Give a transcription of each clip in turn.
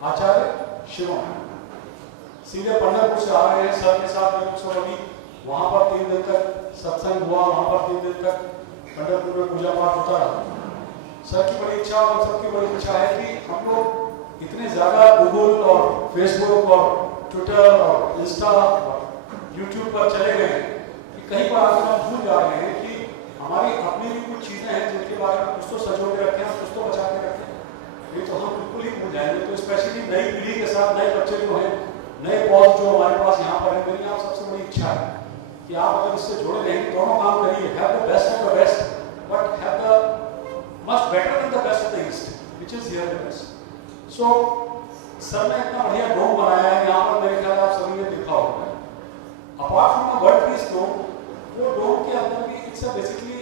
आचार्य शिवम सीधे पंढरपुर से आ रहे हैं सर के साथ अभी वहां पर 3 दिन तक सत्संग हुआ, वहां पर 3 दिन तक पंढरपुर में पूजा पाठ होता रहा। सर की बड़ी इच्छा और सबकी बड़ी इच्छा है कि हम लोग इतने ज्यादा गूगल और फेसबुक और ट्विटर और इंस्टा और यूट्यूब पर चले गए कि कहीं पर आकर हम भूल जा रहे हैं कि हमारी अपनी भी कुछ चीजें हैं जिनके बारे में कुछ तो सजो के रखें, कुछ तो बचा के रखें। ये तो हम बिल्कुल ही भूल जाएंगे। तो स्पेशली नई पीढ़ी के साथ नए बच्चे जो हैं, नए पौध जो हमारे पास यहाँ पर है, मेरी आप सबसे बड़ी इच्छा है कि आप अगर इससे जुड़े रहेंगे, दोनों काम करिए, have the best of the best but have the much better than the best of the east which is here with us. So sir ने इतना बढ़िया डोम बनाया है यहाँ पर, मेरे ख्याल आप सभी ने देखा होगा। अपार्ट फ्रॉम वर्ल्ड पीस डोम, वो डोम के अंदर भी इट्स बेसिकली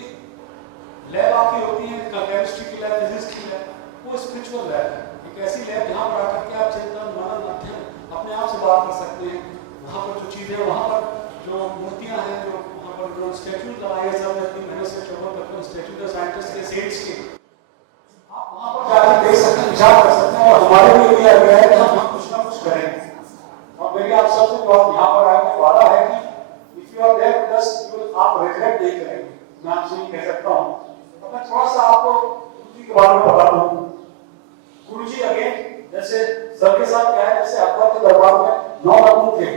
लैब आपकी होती है, केमिस्ट्री की लैब, फिजिक्स की लैब, वो स्पिरिचुअल लैब है। एक ऐसी लैब जहाँ पर आकर के आप चिंतन मनन अध्ययन अपने आप से बात कर सकते हैं। वहाँ पर जो चीज़ें, वहाँ पर जो मूर्तियाँ हैं, जो वहाँ पर जो स्टैचूज लगाए हैं, सब इतनी मेहनत से ट्रेवल करते हैं, स्टैचू के साइंटिस्ट के सेंट्स के, आप वहाँ पर जाकर देख सकते हैं, विचार कर सकते हैं। और हमारे लिए दिया गया है कि हम कुछ ना कुछ करेंगे। और मेरी आप सबसे बहुत यहाँ पर आने का वादा है कि if you are there with us, आप रिग्रेट नहीं करेंगे। मैं आपसे ये कह सकता हूँ। तो मैं थोड़ा सा आपको गुरुजी के बारे में बता दूं। गुरुजी अगेन जैसे सर के साथ क्या है, जैसे अकबर के दरबार में 9 रत्न थे,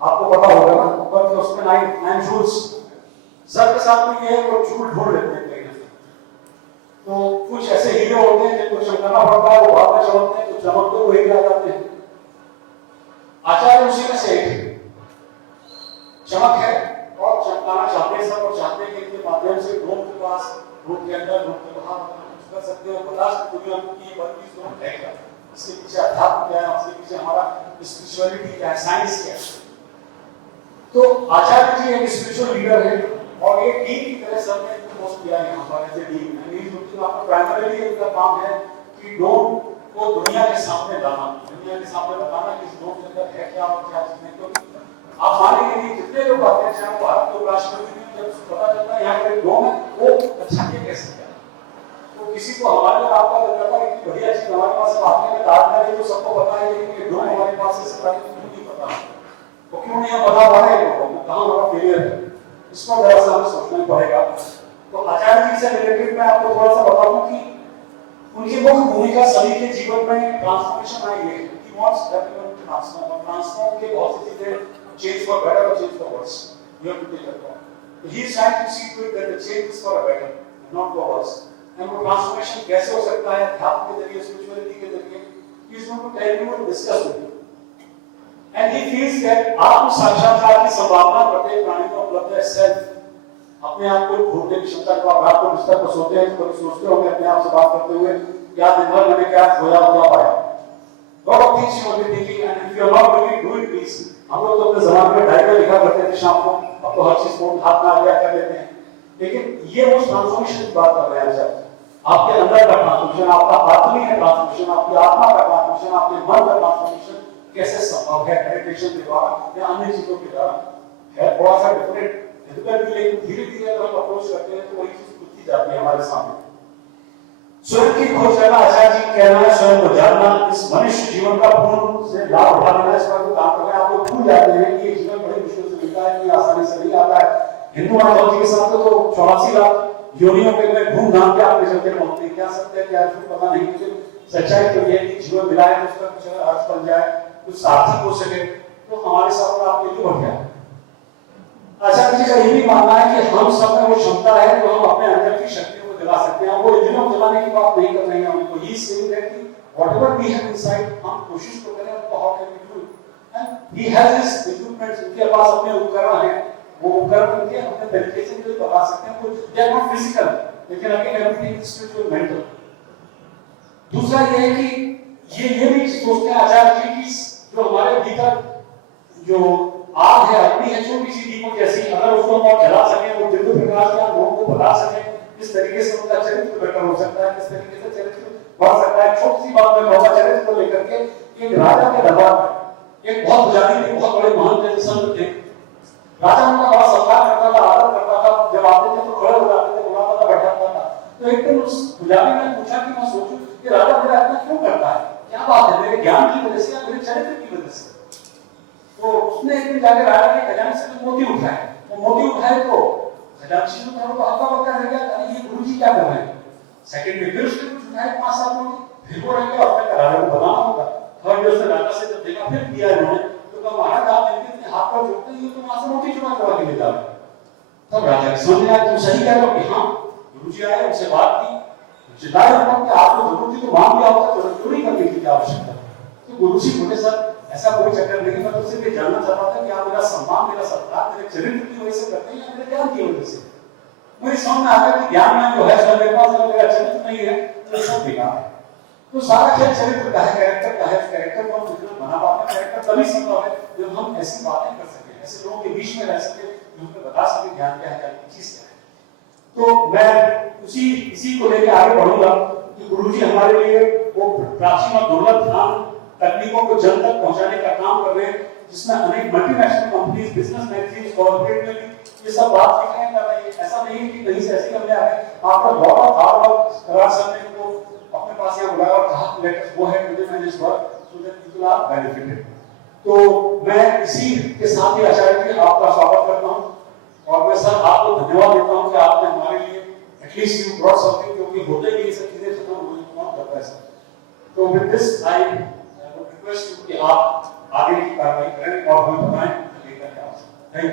आपको पता होगा ना, अकबर के उसमें 9 जूल्स। सर के साथ में ये है, वो जूल ढूंढ लेते हैं कहीं ना कहीं। तो कुछ ऐसे हीरे होते हैं जिनको चमकाना पड़ता है, वो बाद में चमकते हैं, कुछ चमकते हुए ही आ जाते हैं। आचार्य उसी में से एक चमक है और चमकाना चाहते हैं सब, और चाहते हैं कि इनके माध्यम से लोग के पास, लोग के अंदर, लोग के बाहर कुछ कर सकते हो। बता सकते हो दुनिया की वर्ल्ड पीस डोम है क्या, इसके पीछे अध्यात्म क्या है, इसके पीछे हमारा स्पिरिचुअलिटी क्या है, साइंस क्या है। तो आचार्य जी एक स्पिरिचुअल लीडर है और ये टीम की तरह सबने पोस्ट किया है यहाँ पर एज ए टीम। आपका प्राइमरीली इनका काम है कि डोम को दुनिया के सामने लाना, दुनिया के सामने बताना कि इस डोम के अंदर है क्या और क्या नहीं। क्योंकि आप मानेंगे नहीं, जितने लोग आते हैं, चाहे भारत के उपराष्ट्रपति भी, जब पता चलता है यहाँ पे डोम है, वो अच्छा ये कैसे किया। तो किसी को हमारे और आपका लगता है कि बढ़िया चीज हमारे पास आपने में ताजमहल है, तो सबको पता है, लेकिन ये डोम हमारे पास है, सबको नहीं पता। तो क्यों नहीं पता पा रहे लोगों को, कहाँ हमारा फेलियर है, इसको जरा सा हमें सोचना पड़ेगा। तो आचार्य जी से रिलेटेड मैं आपको थोड़ा सा बताऊं कि उनकी मुख्य भूमिका सभी के जीवन में ट्रांसफॉर्मेशन आई है। He wants everyone to transform, और ट्रांसफॉर्म के बहुत सी चीजें, change for better or change for worse, you have to take that one. So he is trying to see to it that the change is for a better, not for worse. And वो transformation कैसे हो सकता है, अध्यात्म के जरिए, spirituality के जरिए, he is going to tell you and discuss with you. And he feels that आत्म साक्षात्कार की संभावना प्रत्येक प्राणी को उपलब्ध है। सेल्फ, अपने आप को ढूंढने की क्षमता। को आप रात को बिस्तर पर सोते हैं तो कभी सोचते होंगे अपने आप से बात करते हुए, क्या दिन भर मैंने क्या खोया और क्या पाया। lot of things you will be thinking, and if you are not doing it, do it please. हम लोग तो अपने ज़माने में डायरी लिखा करते थे शाम को, अब तो हर चीज फोन हाथ में आ गया कर लेते हैं। लेकिन ये वो ट्रांसफॉर्मेशन की बात कर रहे हैं सर। आपके अंदर का ट्रांसफॉर्मेशन, आपका आत्मिक ट्रांसफॉर्मेशन, आपकी आत्मा का ट्रांसफॉर्मेशन, आपके मन का ट्रांसफॉर्मेशन कैसे संभव है मेडिटेशन के द्वारा या अन्य चीजों के द्वारा है। थोड़ा सा डिफरेंट डिफिकल्ट भी, लेकिन धीरे-धीरे अगर हम अप्रोच करते हैं तो वही चीज खुलती जाती है हमारे सामने। स्वयं की खोज करना, आचार्य जी कहना है, स्वयं को जानना, इस मनुष्य जीवन का पूर्ण से लाभ उठा लेना, इस पर काम करना है। आप लोग भूल जाते हैं कि ये जीवन बड़ी मुश्किल से मिलता है, कोई आसानी से नहीं आता है। हिंदू मानवता के साथ तो 84 लाख योनियों के में घूम-घाम के आपके चलते पहुंचते हैं। क्या सत्य है क्या झूठ पता नहीं, लेकिन सच्चाई तो ये कि जीवन मिला है, उसका कुछ अर्थ बन जाए, कुछ सार्थक हो सके, तो हमारे साथ आपके लिए बढ़ गया। आचार्य जी का ये भी मानना है कि हम सब में वो क्षमता है जो हम अपने अंदर की शक्ति जला सकते हैं। वो इंजनों जलाने की बात नहीं कर रहे हैं, हमको ये सेम है कि व्हाटएवर वी हैव इनसाइड, हम कोशिश तो करें उसको how can we do it. And he has his equipments, उनके पास अपने उपकरण हैं, वो उपकरण उनके अपने तरीके से जो बता सकते हैं, वो दे आर नॉट फिजिकल, लेकिन again everything is spiritual mental. दूसरा ये है कि ये भी सोचते हैं आचार्य जी की जो हमारे भीतर जो आग है, अग्नि है, जो किसी दीपक जैसी, अगर उसको हम जला सके, वो दिव्य प्रकाश या लोगों को बता सके, इस तरीके से उनका चरित्र बेटर हो सकता है, इस तरीके से चरित्र बढ़ सकता है। छोटी सी बात में कहूँगा, चरित्र को लेकर के एक राजा के दरबार में एक बहुत पुजारी थे, बहुत बड़े महान थे, संत थे। राजा उनका बड़ा सत्कार करता था, आदर करता था, जब आते थे तो खड़े हो जाते थे, बुलाता था, बैठाता था। तो एक दिन उस पुजारी ने पूछा कि मैं सोचूं कि राजा मेरा इतना क्यों करता है, क्या बात है, मेरे ज्ञान की वजह से या मेरे चरित्र की वजह से। तो उसने एक दिन जाकर राजा के खजाने से मोती उठाए, वो मोती उठाए तो खजांची ने थोड़ा हल्का बक्का रह गया, अरे ये गुरुजी क्या कर रहे हैं। सेकंड में फिर उसने कुछ उठाए 5-7 मोती, फिर वो रह गया, अपने राजा को बनाना होगा। थर्ड डे उसने राजा से जब देखा फिर दिया इन्होंने, तो कहा महाराज आप इनके हाथ पर जोड़ते हैं, ये तो वहां से मोती चुरा के ले जा रहे हैं। तब राजा की समझ में आया, तुम सही कह रहे हो कि हाँ गुरुजी आए, उनसे बात की, जिताए कि आपको जरूरत थी तो मान लिया होता, तो चोरी करने की क्या आवश्यकता। तो गुरुजी बोले सर ऐसा कोई चक्कर नहीं, मैं तो सिर्फ ये जानना चाहता था कि आप मेरा सम्मान, मेरा सत्कार मेरे चरित्र की वजह से करते हैं या मेरे ज्ञान की वजह से। मुझे समझ में आ गया कि ज्ञान में जो है सर मेरे पास, अगर मेरा चरित्र नहीं है तो सब बेकार है। तो सारा खेल चरित्र का है, कैरेक्टर का है। कैरेक्टर को हम जितना बना पाते हैं, कैरेक्टर तभी संभव है जब हम ऐसी बातें कर सके, ऐसे लोगों के बीच में रह सके, जो हमें बता सके ज्ञान क्या है, क्या चीज क्या है। तो मैं इसी को लेकर आगे बढ़ूंगा कि गुरुजी हमारे लिए वो प्राचीन और दुर्लभ ध्यान तकनीकों को जन तक पहुंचाने का काम कर रहे हैं, जिसमें अनेक multinational companies, business magazines, corporate में भी ये सब बात लिख रहे हैं। कर रही है, ऐसा नहीं है कि कहीं से ऐसे हमने आए। आपका लॉट ऑफ हार्ड वर्क करार सर ने को अपने पास यहाँ बुलाया और कहा let us go ahead with this work so that people are benefited. तो मैं इसी के साथ ही आचार्य जी आपका स्वागत करता हूँ और मैं सर आपको धन्यवाद देता हूँ कि आपने हमारे लिए एटलीस्ट यू ब्रॉट समथिंग, क्योंकि होते ही ये सब चीजें खत्म होने कौन करता है सर। तो with this I would request you कि आप आगे की कार्रवाई करें और हमें बताएं लेकर क्या आवश्यक है। थैंक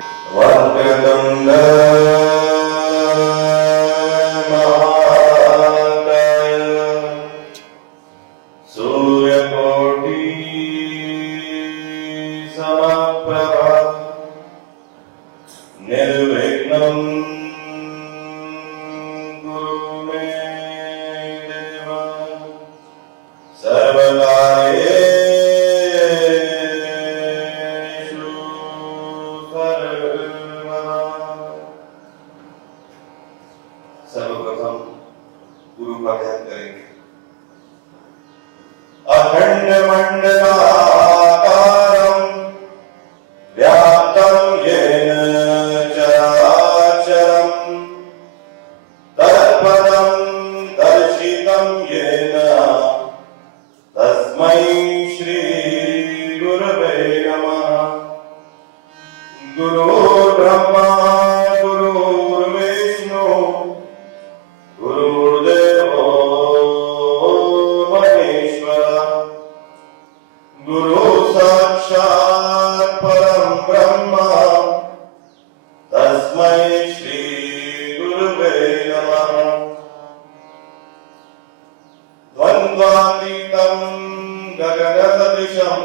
सर्वप्रथम गुरु का ध्यान करेंगे। अखंड मंडलाकारं व्याप्तं येन चराचरं तत्पदं दर्शितं येन तस्मै श्री गुरवे नमः। गुरुर्ब्रह्मा गुरुर्विष्णु गुरुर्देवो महेश्वरः गुरु साक्षात् परं ब्रह्म तस्मै श्री गुरुवे नमः। द्वन्द्वातीतं गगनसदृशं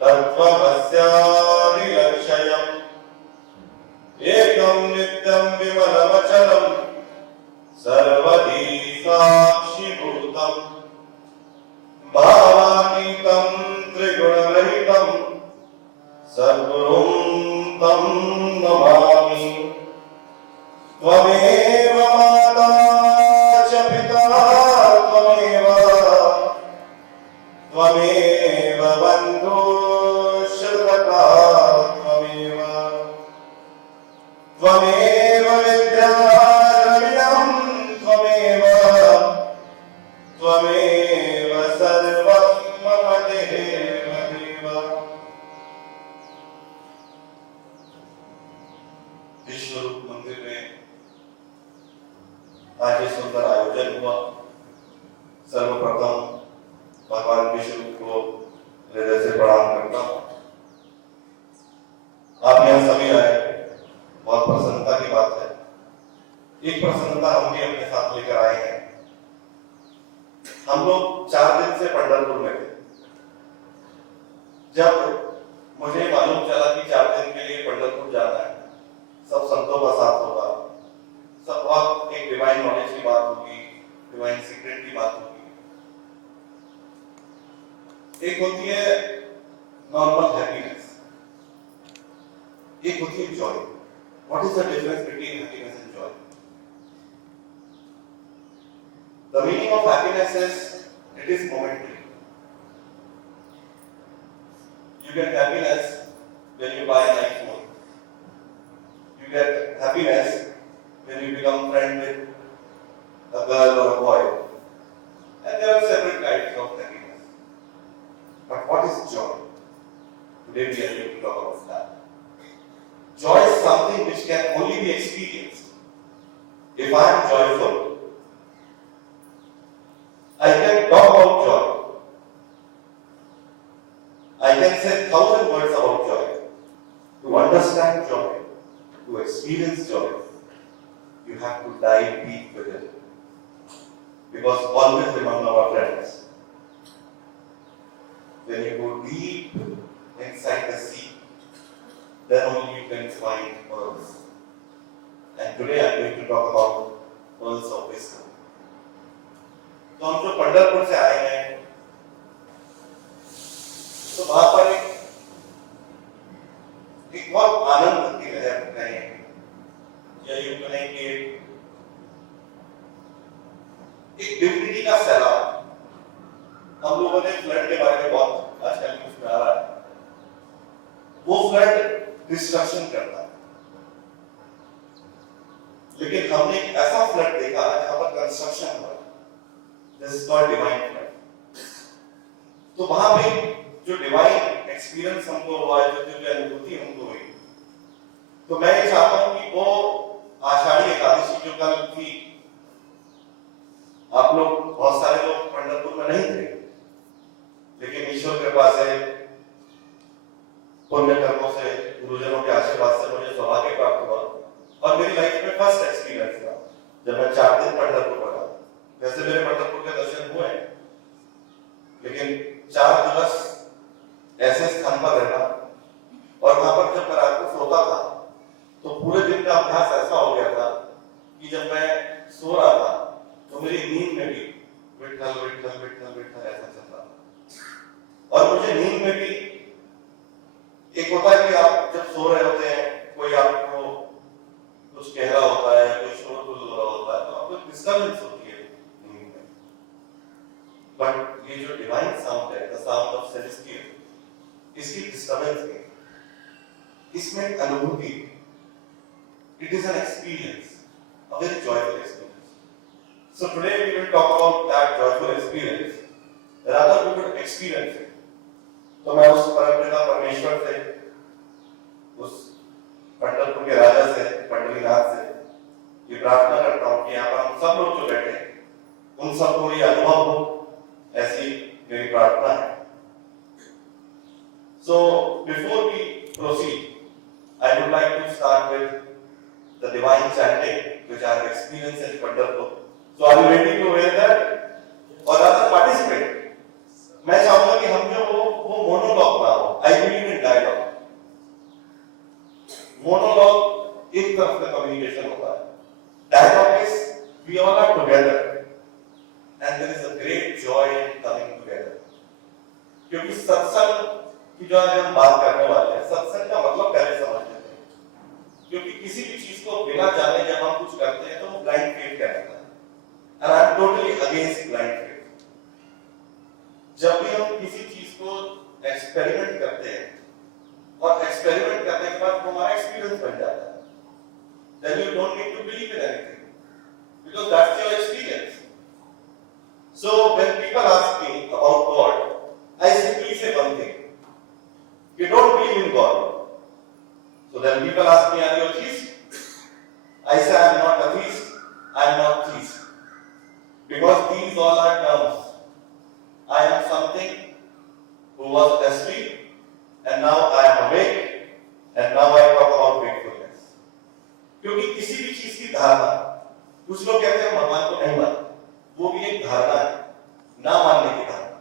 तत्त्वमस्यादिलक्ष्यम् एकं नित्यं विमलमचलम् सर्वधी साक्षीभूतम् भावातीतं त्रिगुणरहितं सद्गुरुं तं नमामि। त्वमेव माता च पिता त्वमेव त्वमेव बन्धुश्च सखा त्वमेव त्वमेव विद्या त्वमेव सर्वं मम देव देव। विश्वरूप मंदिर में आज ये सुंदर आयोजन हुआ। सर्वप्रथम भगवान विष्णु को हृदय से प्रणाम करता हूँ। आप यहाँ सभी आए, बहुत प्रसन्नता की बात है। एक प्रसन्नता हम भी अपने साथ लेकर आए हैं। हम लोग 4 दिन से पंढरपुर में थे। जब मुझे मालूम चला कि 4 दिन के लिए पंढरपुर जाना है, सब संतों का साथ होगा, सब वक्त एक डिवाइन नॉलेज की बात होगी, डिवाइन सीक्रेट की बात होगी। एक होती है नॉर्मल हैप्पीनेस, एक होती है Joy. What is the difference between happiness and Joy? The meaning of happiness is it is momentary. You get happiness when you buy an iPhone. You get happiness when you become friend with a girl or a boy. And there are separate kinds of happiness. today we are going to talk about that. Joy is something which can only be experienced. If I am joyful, I can talk about joy. I can say 1,000 words about joy. To understand joy, to experience joy, you have to dive deep with it. Because always remember our friends, when you go deep inside the sea, then only you can find pearls. And today I am going to talk about pearls of wisdom. तो हम जो पंढरपुर से आए हैं, तो वहां पर एक बहुत आनंद की लहर कहें, या यूं कहें कि एक डिविनिटी का सैलाब। हम लोगों ने फ्लड के बारे में बहुत आजकल न्यूज़ में आ रहा है। वो फ्लड डिस्ट्रक्शन करता है, लेकिन हमने एक ऐसा फ्लड देखा जहां पर कंस्ट्रक्शन हुआ। This is called divine flood. तो वहां पे जो डिवाइन एक्सपीरियंस हमको हुआ, जो अनुभूति हमको हुई, तो मैं ये चाहता हूं कि वो आषाढ़ी एकादशी जो कल थी, आप लोग बहुत सारे लोग पंढरपुर में नहीं थे, लेकिन ईश्वर कृपा से, पुण्य कर्मों से, गुरुजनों के आशीर्वाद से मुझे सौभाग्य प्राप्त हुआ और मेरी लाइफ में फर्स्ट एक्सपीरियंस था जब मैं 4 दिन पंढरपुर पड़ा। वैसे मेरे पंढरपुर के दर्शन हुए, लेकिन 4 दिवस ऐसे स्थान पर रहना और वहां पर जब मैं रात को सोता था तो पूरे दिन का अभ्यास ऐसा हो गया था कि जब मैं सो रहा था तो मेरी नींद में भी विठ्ठल विठ्ठल विठ्ठल विठ्ठल ऐसा चल रहा था। और मुझे नींद में भी एक होता है कि आप जब सो रहे होते हैं, कोई आपको कुछ कह रहा होता है, कोई शोर हो रहा होता है, तो आपको डिस्टर्बेंस होती है नींद में। बट ये जो डिवाइन साउंड है, द साउंड ऑफ सेलेस्टियल, इसकी डिस्टर्बेंस नहीं, इसमें एक अनुभूति, it is an experience, a very joyful experience. So today we will talk about that joyful experience, rather we will experience it. तो मैं उस परमपिता परमेश्वर से, उस पंढरपुर के राजा से, पंडरीनाथ से ये प्रार्थना करता हूं कि यहाँ पर हम सब लोग जो बैठे हैं, उन सबको ये अनुभव हो, ऐसी मेरी प्रार्थना है। So before we proceed, I would like to start with the divine chanting which I have experienced in Pandharpur. So are you ready to hear that? Or rather participate? मैं चाहूंगा कि हम जो वो मोनोलॉग ना हो, I believe in dialogue. Monologue एक तरफ का कम्युनिकेशन होता है, dialogue is we all are together and there is a great joy in coming together. क्योंकि सत्संग की जो आज हम बात करने वाले हैं, सत्संग का मतलब पहले समझ लेते हैं। क्योंकि किसी भी चीज को बिना जाने जब हम कुछ करते हैं तो वो ब्लाइंड फेथ कहलाता है, and I am totally against blind faith. जब भी हम किसी चीज को एक्सपेरिमेंट करते हैं और एक्सपेरिमेंट करने के बाद हमारा एक्सपीरियंस बन जाता है, then you don't need to believe in anything because that's your experience. So when people ask me about God, I simply say one thing: you don't believe in God. So then people ask me, are you atheist? I say I am not atheist, I am not theist, because these all are terms. I am something who was asleep and now I am awake and now I talk about wakefulness. क्योंकि किसी भी चीज की धारणा, कुछ लोग कहते हैं भगवान को नहीं मानते, वो भी एक धारणा है, ना मानने की धारणा,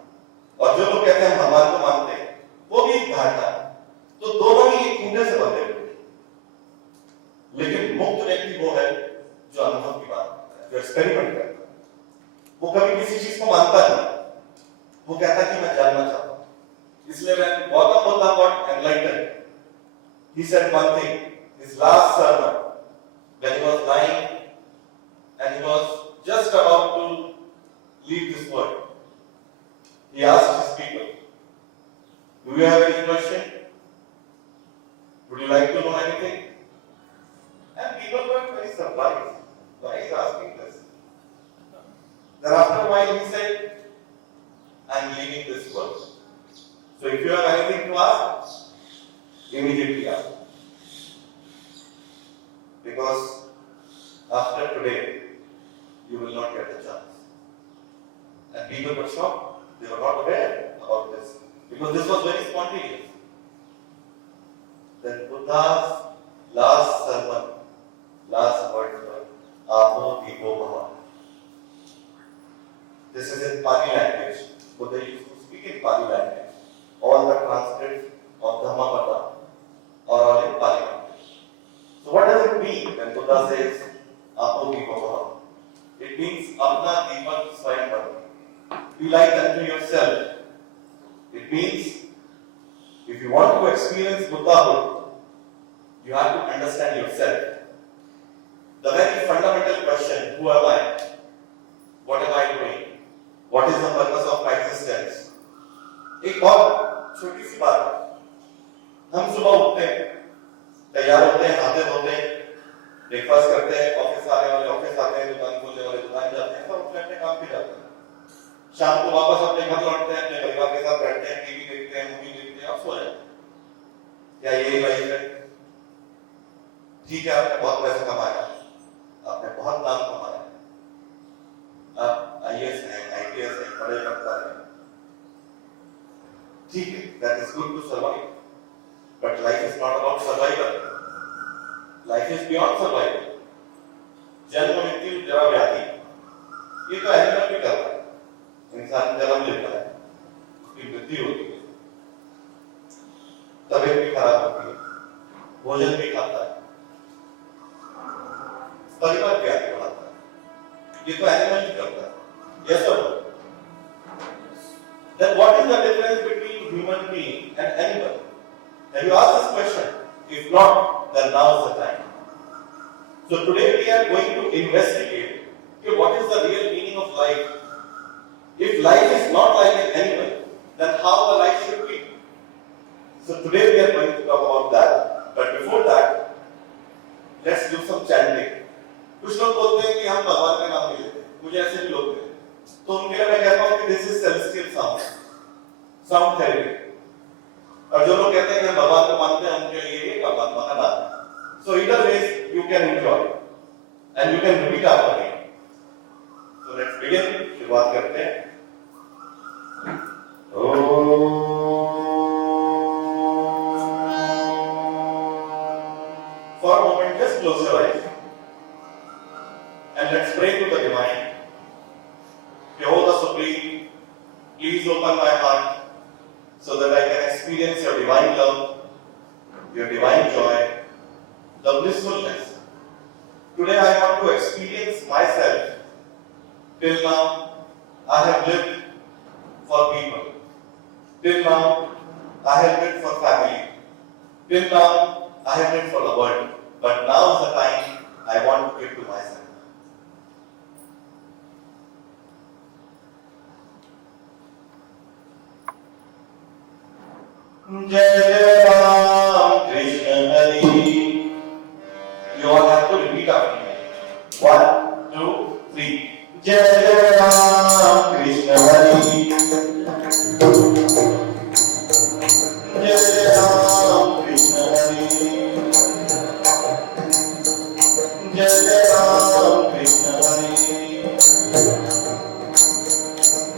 और जो लोग कहते हैं भगवान को मानते हैं, वो भी एक धारणा है। तो दोनों ही एक कुंडे से बंधे हुए, लेकिन मुक्त व्यक्ति वो है जो अनुभव की बात करता है, जो एक्सपेरिमेंट करता है। वो कभी किसी चीज को मानता नहीं, वो कहता है कि मैं जानना चाहता हूं। इसलिए मैं Gautam Buddha got enlightened. He said one thing, his last sermon, when he was lying and he was just about to leave this world, he asked his people, do you have any question? Would you like to know anything? And people were very surprised. Why is he asking this? Then after a while he said, I am leaving this world. So if you have anything to ask, immediately after. Because after today, you will not get the chance. And people were shocked. They were not aware about this. Because this was very spontaneous. Then Buddha's last sermon, last words were, Aho Vivo Bhava. This is in Pali language. Buddha used to speak in Pali language. All the transcripts of Dhammapada are all in Pali language. So what does it mean when Buddha says, Aho Vivo Bhava? It means, Apna Deepak Swayam Bhava. Be like unto yourself. It means, if you want to experience Buddhahood, you have to understand yourself. The very fundamental question, who am I? What am I doing? What is the purpose of my existence? एक बहुत छोटी सी बात है। हम सुबह उठते हैं, तैयार होते हैं, हाथे धोते हैं, ब्रेकफास्ट करते हैं, ऑफिस आने वाले ऑफिस आते हैं, दुकान खोलने वाले दुकान जाते हैं, सब अपने काम पे जाते हैं। शाम को वापस अपने घर लौटते हैं, अपने परिवार के साथ बैठते हैं, टीवी देखते हैं, मूवी देखते हैं, और सो जाते हैं। क्या यही लाइफ है? ठीक है, आपने बहुत पैसा कमाया, आपने बहुत नाम कमाया, आप आईएएस हैं, आईपीएस हैं, बड़े अफसर हैं, ठीक है, that is good to survive, but life is not about survival. Life is beyond survival. जन्म मृत्यु जरा व्याधि, ये तो एनिमल भी कर रहा है। इंसान जन्म लेता है, उसकी मृत्यु होती है, तबीयत भी खराब होती है, भोजन भी खाता है, परिवार भी आगे बढ़ाता है, ये तो एनिमल भी करता है। Yes or no? Then what is the difference between human being and animal? Have you asked this question? If not, then now is the time. So today we are going to investigate what is the real meaning of life. If life is not like an animal, then how the life should be? So today we are going to talk about that. But before that, let's do some chanting. कुछ लोग बोलते हैं कि हम भगवान का नाम नहीं लेते, मुझे ऐसे भी लोग हैं, तो उनके लिए मैं कहता हूँ कि this is celestial sound therapy. और जो लोग कहते हैं कि हम भगवान को मानते हैं, उनके लिए ये परमात्मा का नाम है। सो either ways you can enjoy and you can repeat after me. So let's begin, शुरुआत करते हैं। For a moment just close your eyes and let's pray to the divine. Jehovah Supreme, please open my heart so that I can experience your divine love, your divine joy, the blissfulness. Today I want to experience myself. Till now, I have lived for people. Till now, I have lived for family. Till now, I have lived for the world. But now is the time I want to give to myself. Jai Jai Ram Krishna Hari. You all have to repeat after me. 1, 2, 3. Jai Jai Ram Krishna Hari. Jai Jai Ram Krishna Hari. Jai Jai Ram Krishna Hari.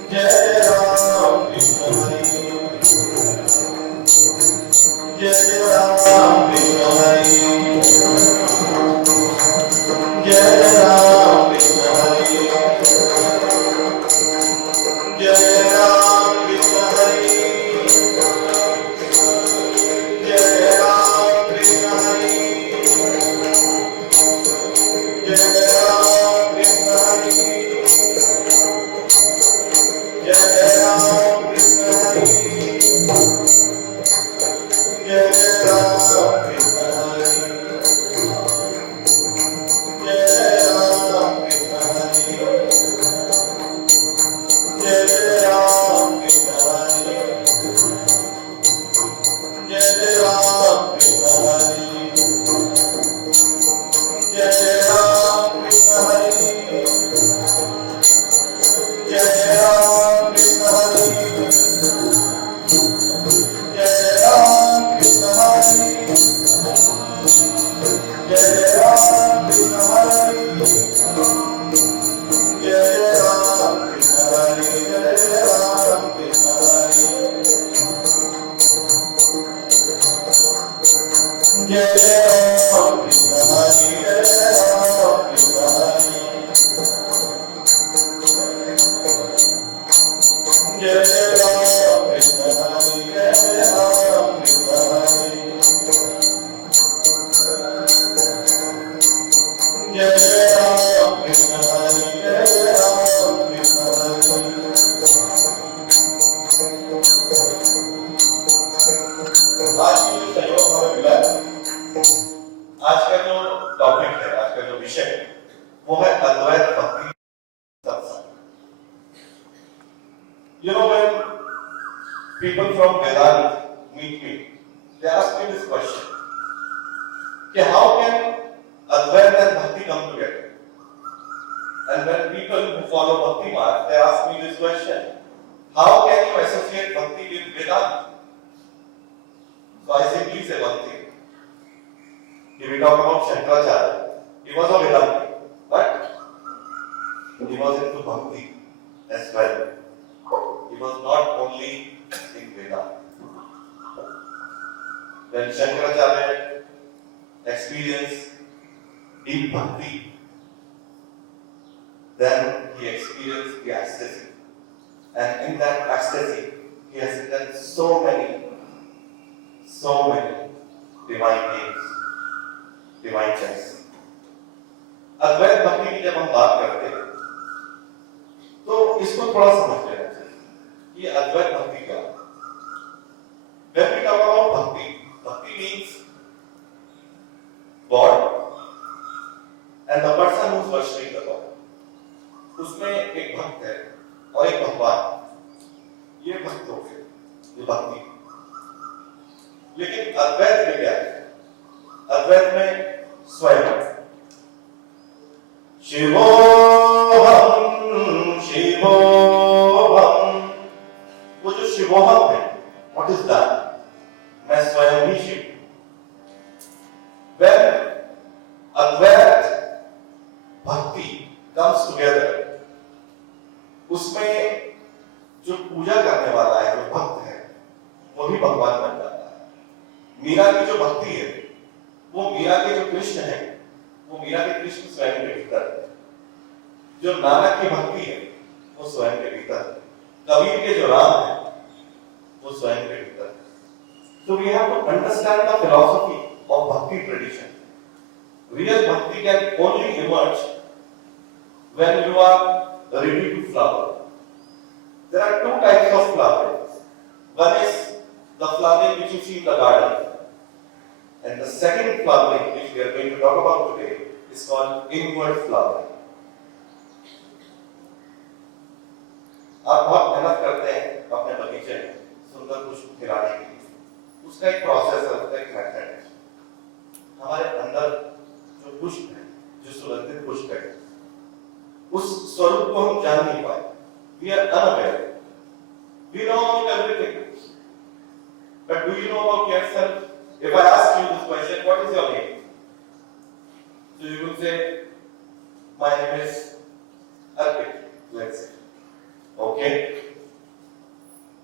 Jai Jai Ram Krishna Hari. Jai Jai Ram Krishna Hari. Jai Jai Ram Krishna Hari. Jai Jai Ram Krishna Hari. Jai Jai Ram Krishna Hari. Jai Jai Ram Krishna Hari. Jai Jai Ram Krishna Hari. Jai Jai Ram Krishna Hari. Jai Jai Ram Krishna Hari. Jai Jai Ram Krishna Hari. Jai Jai Ram Krishna Hari. Jai Jai Ram Krishna Hari. Jai Jai Ram Krishna Hari. आज का जो topic है, आज का जो विषय है, वो है अद्वैत भक्ति सत्संग। You know, when people from Vedanta meet me, they ask me this question: कि how can Advaita and Bhakti come together? And when people who follow Bhakti Marg, they ask me this question: how can you associate Bhakti with Vedanta? So I simply say one thing. If we talk about Shankaracharya, he was a Vedanti, but he was into Bhakti as well. He was not only in Vedanta. When Shankaracharya experienced deep Bhakti, then he experienced the ecstasy. And in that ecstasy, he has done so many divine things, divine checks. अद्वैत भक्ति की जब हम बात करते हैं, तो इसको थोड़ा समझ लेना चाहिए कि अद्वैत भक्ति क्या है। When we talk about bhakti, bhakti means God and the person who is worshipping the God. उसमें एक भक्त है और एक भगवान, ये भक्त हो गए, ये भक्ति। लेकिन अद्वैत में क्या है? अद्वैत में स्वयं शिवोहम शिवोहम, वो जो शिवोहम है, व्हाट इज दैट? मैं स्वयं ही शिव। When अद्वैत भक्ति comes together, उसमें जो पूजा करने वाला है, जो भक्त है, वो भी भगवान बन जाता है। मीरा की जो भक्ति है, वो मीरा के जो कृष्ण है, वो मीरा के कृष्ण स्वयं के भीतर है। जो नानक की भक्ति है, वो स्वयं के भीतर है। कबीर के जो राम है, वो स्वयं के भीतर है। So we have to understand the philosophy of bhakti tradition. Real bhakti can only emerge when you are ready to flower. There are two types of flowering. One is the flowering which you see in the garden, and the second flowering which we are going to talk about today is called inward flowering. आप बहुत मेहनत करते हैं अपने बगीचे में सुंदर पुष्प खिलाने के लिए, उसका एक प्रोसेस है, उसका एक मेथड है। हमारे अंदर जो पुष्प है, जो सुगंधित पुष्प है, उस स्वरूप को हम जान नहीं पाए। We are unaware. We know about everything, but do you know about yourself? If I ask you this question, what is your name? So you will say, my name is Arpit, let's say. Okay.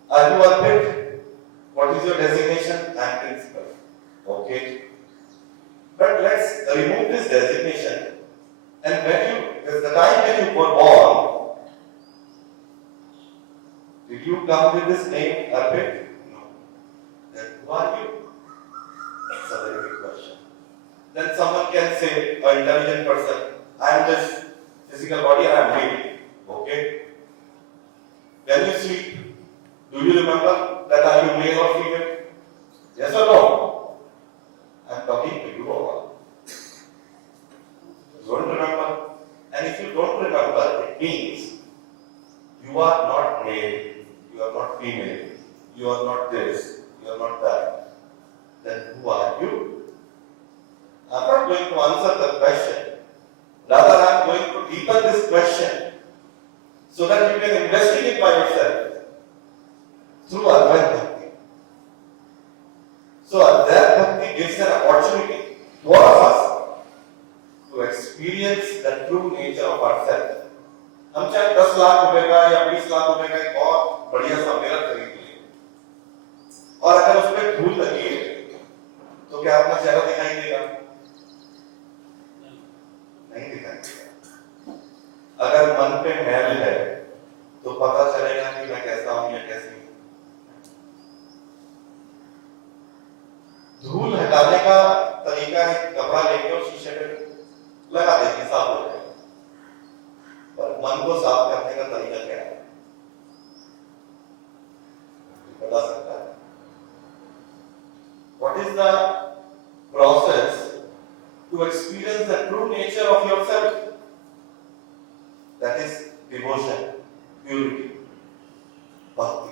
Are you Arpit? What is your designation? I am principal. Okay. But let's remove this designation. And the time when you were born, did you come with this name, Arpit? No. Then who are you? That's a very big question. Then someone can say, an intelligent person, I am just physical body and I am dreaming. Okay. When you sleep, do you remember that are you male or female? Yes or no? I am talking to you all. You don't remember. And if you don't remember, it means you are not male, you are not female, you are not this, you are not that. Then who are you? I am not going to answer the question. Rather, I am going to deepen this question so that you can investigate by yourself through Advaita Bhakti. So Advaita Bhakti gives an opportunity to all of us to experience the true nature of ourselves. हम चाहे 10 लाख रुपए का या 20 लाख रुपए का एक बहुत बढ़िया सा मिरर खरीद लिए, और अगर उसमें धूल लगी है, तो क्या अपना चेहरा दिखाई देगा? नहीं दिखाई देगा। अगर मन पे मैल है, तो पता चलेगा कि मैं कैसा हूं या कैसी हूं। धूल हटाने का तरीका है कपड़ा लेके और शीशे पे लगा देंगे, साफ हो जाएगा। पर मन को साफ करने का तरीका क्या है? बता सकता है? What is the process nature of yourself. That is devotion, purity, bhakti.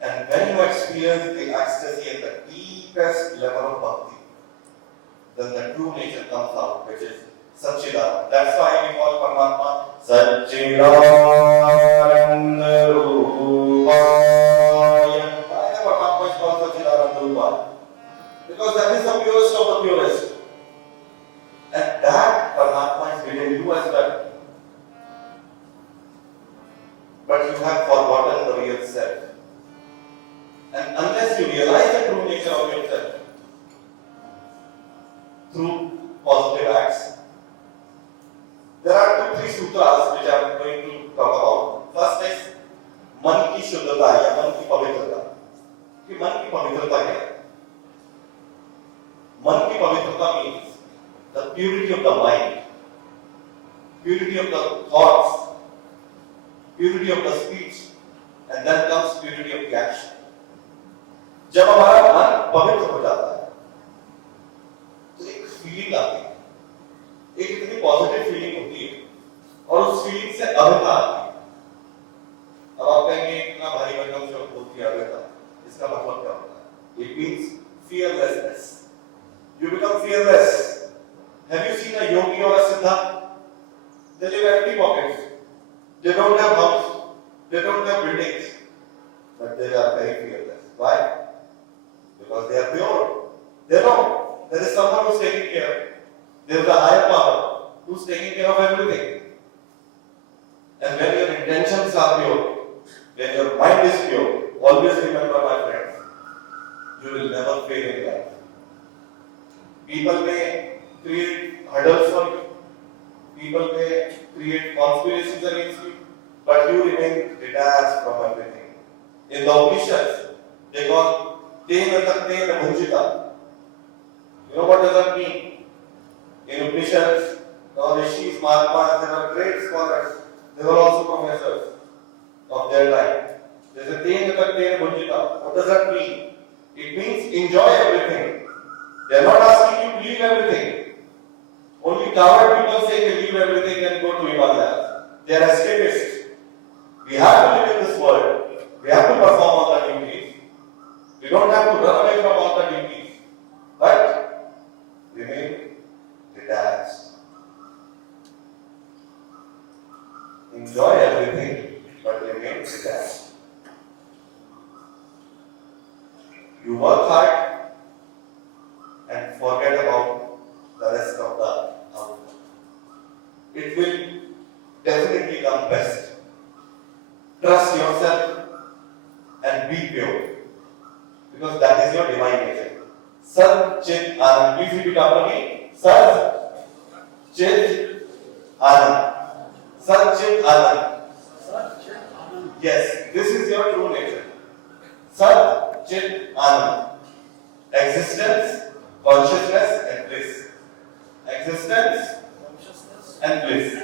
And when you experience the ecstasy at the deepest level of bhakti, then the true nature comes out, which is Satchidananda. That's why we call Paramatma Satchidananda Rupaya. Why the Paramatma is called Satchidananda Rupaya? Because that is the purest of the purest. And that Paramatma is within you as well. But you have forgotten the real self. And unless you realize the true nature of yourself through positive acts, there are 2-3 sutras which I am going to talk about. First is मन की शुद्धता या मन की पवित्रता. कि मन की पवित्रता क्या है? मन की पवित्रता means the purity of the mind, purity of the thoughts, purity of the speech, and then comes purity of the action. जब हमारा मन पवित्र हो जाता है तो एक फीलिंग आती है, एक इतनी पॉजिटिव फीलिंग होती है और उस फीलिंग से अभिता आती है. अब आप कहेंगे इतना भारी भरकम शब्द बोलती है अभिता, इसका मतलब क्या होता है? It means fearlessness. You become fearless. Have you seen a yogi or a siddha? They live empty pockets. They don't have house. They don't have buildings. But they are very fearless. Why? Because they are pure. They know there is someone who is taking care. There is a higher power who is taking care of everything. And when your intentions are pure, when your mind is pure, always remember, my friends, you will never fail in life. People may create hurdles for you. People may create conspiracies against you, but you remain detached from everything. In the Upanishads, they call Tena Taktena Bhunjita. You know what does that mean? In Upanishads, the Rishis, Mahatmas, they were great scholars. They were also professors of their time. They say Tena Taktena Bhunjita. What does that mean? It means enjoy everything. They are not asking you to leave everything. Only coward people say they leave everything and go to Himalayas. They are escapists. We have to live in this world. We have to perform all the duties. We don't have to run away from all the duties. But remain detached. Enjoy everything, but remain detached. You work hard and forget about the rest of the outcome. It will definitely come best. Trust yourself and be pure, because that is your divine nature. Sat Chit Anand. Please repeat after me. Sat Chit Anand. Sat Chit Anand. Yes, this is your true nature. Sat Chit Anand. Existence, consciousness, and bliss. Existence and bliss.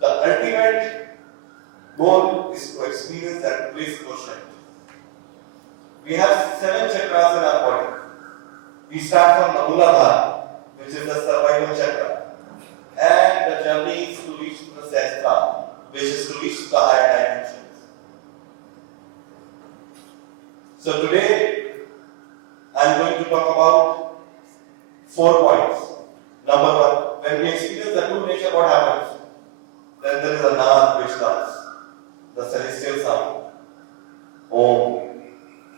The ultimate goal is to experience that bliss quotient. We have 7 chakras in our body. We start from the Muladhara, which is the survival chakra, and the journey is to reach to the Sahasrara, which is to reach the higher dimensions. So today, I am going to talk about 4 points. Number 1, when we experience the true nature, what happens? Then there is a Naad which comes, the celestial sound, Om.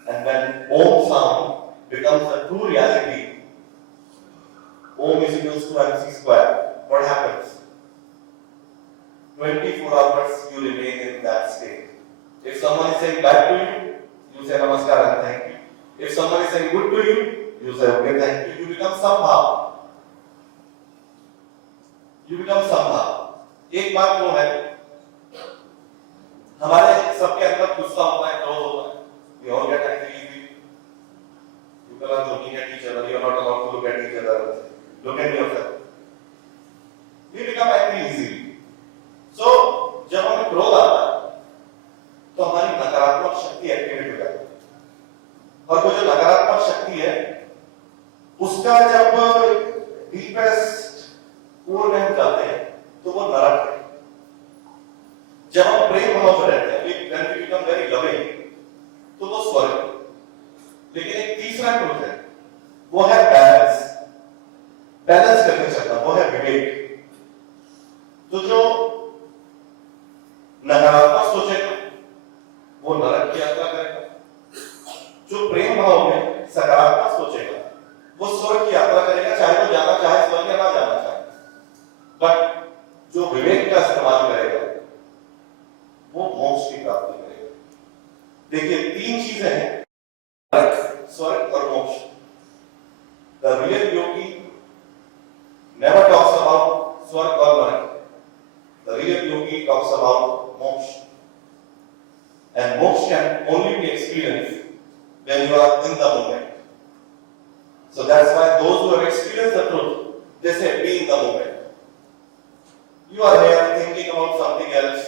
And when Om sound becomes the true reality, Om is equals to MC square, what happens? 24 hours you remain in that state. If someone is saying bad to you, you say namaskar and thank you. If someone is saying good to you, you say okay, thank you. You become somehow. You become somehow. एक बात वो है, हमारे सबके अंदर गुस्सा होता है, क्रोध होता है. We all get angry easily. People are looking at each other. You are not allowed to look at each other. Look at yourself. We become angry easily. So जब हमें क्रोध आता है, तो हमारी नकारात्मक शक्ति एक्टिवेट हो जाती है. और वो जो नकारात्मक शक्ति है जब हम प्रेम भाव में रहते हैं, when we become very loving, तो वो स्वर्ग। लेकिन एक तीसरा ट्रुथ है, वो है बैलेंस। बैलेंस करके चलना, वो है विवेक। तो जो नकारात्मक सोचेगा वो नरक की यात्रा करेगा, जो प्रेम भाव में सकारात्मक सोचेगा वो स्वर्ग की यात्रा करेगा, चाहे वो जाना चाहे स्वर्ग या ना जाना चाहे। बट जो विवेक का इस्तेमाल करेगा वो मोक्ष की प्राप्ति करेगा। देखिए, तीन चीजें हैं, स्वर्ग और मोक्ष। The real Yogi never talks about स्वर्ग और नरक। The real yogi talks about moksha. And moksha can only be experienced when you are in the moment. So that's why those who have experienced the truth, they say be in the moment. You are here thinking about something else.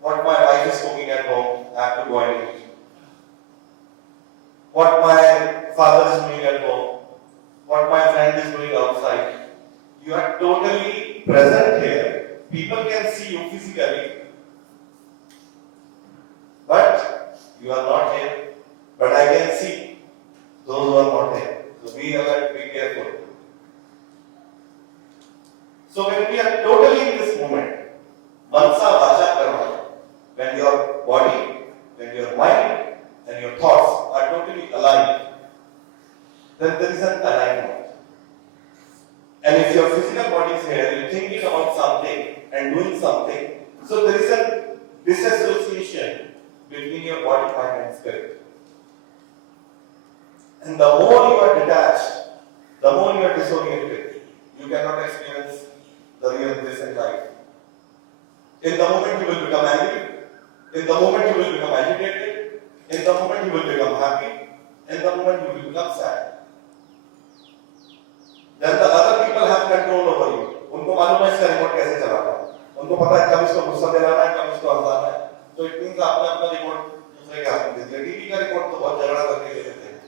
What my wife is cooking at home, I have to go and eat. What my father is doing at home, what my friend is doing outside. You are totally present here. People can see you physically, but you are not here. But I can see those who are not here. So be alert, be careful. So when we are totally in this moment, mansa vacha karma, when your body, when your mind and your thoughts are totally aligned, then there is an alignment. And if your physical body is here, you're thinking about something and doing something, so there is a disassociation between your body, mind and spirit. And the more you are detached, the more you are disoriented, you cannot experience the real bliss in life. In the moment you will become angry, in the moment you will become agitated, in the moment you will become happy, in the moment you will become sad. Then the other people have control over you. उनको मालूम है इसका remote कैसे चलाना है, उनको पता है कब इसको गुस्सा दिलाना है, कब इसको हंसाना है। तो इट मींस आपने अपना रिमोट दूसरे के हाथ में दे दिया। टीवी का रिमोट तो बहुत झगड़ा करके ले लेते हैं,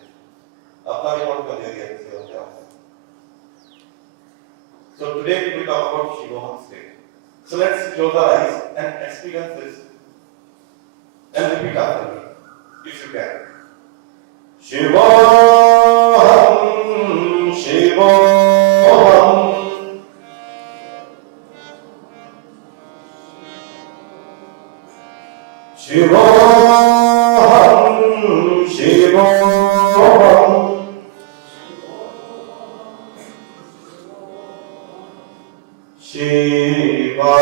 अपना रिमोट को दे दिया किसी और के हाथ। So today we will talk about Shivoham state. So let's close our eyes and experience this and repeat after me, if you can. Shivoham, Shivoham. Shivoham, Shivoham. Shiva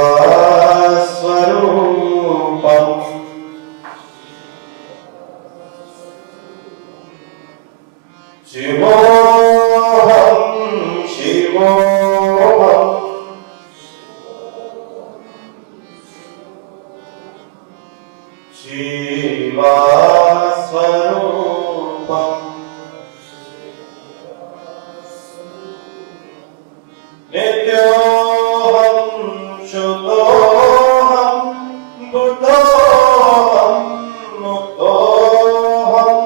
Swarupam. Shivoham, Shivoham. Shiva Swarupam. Nityoham, Shuddhoham, Buddhoham, Muktoham.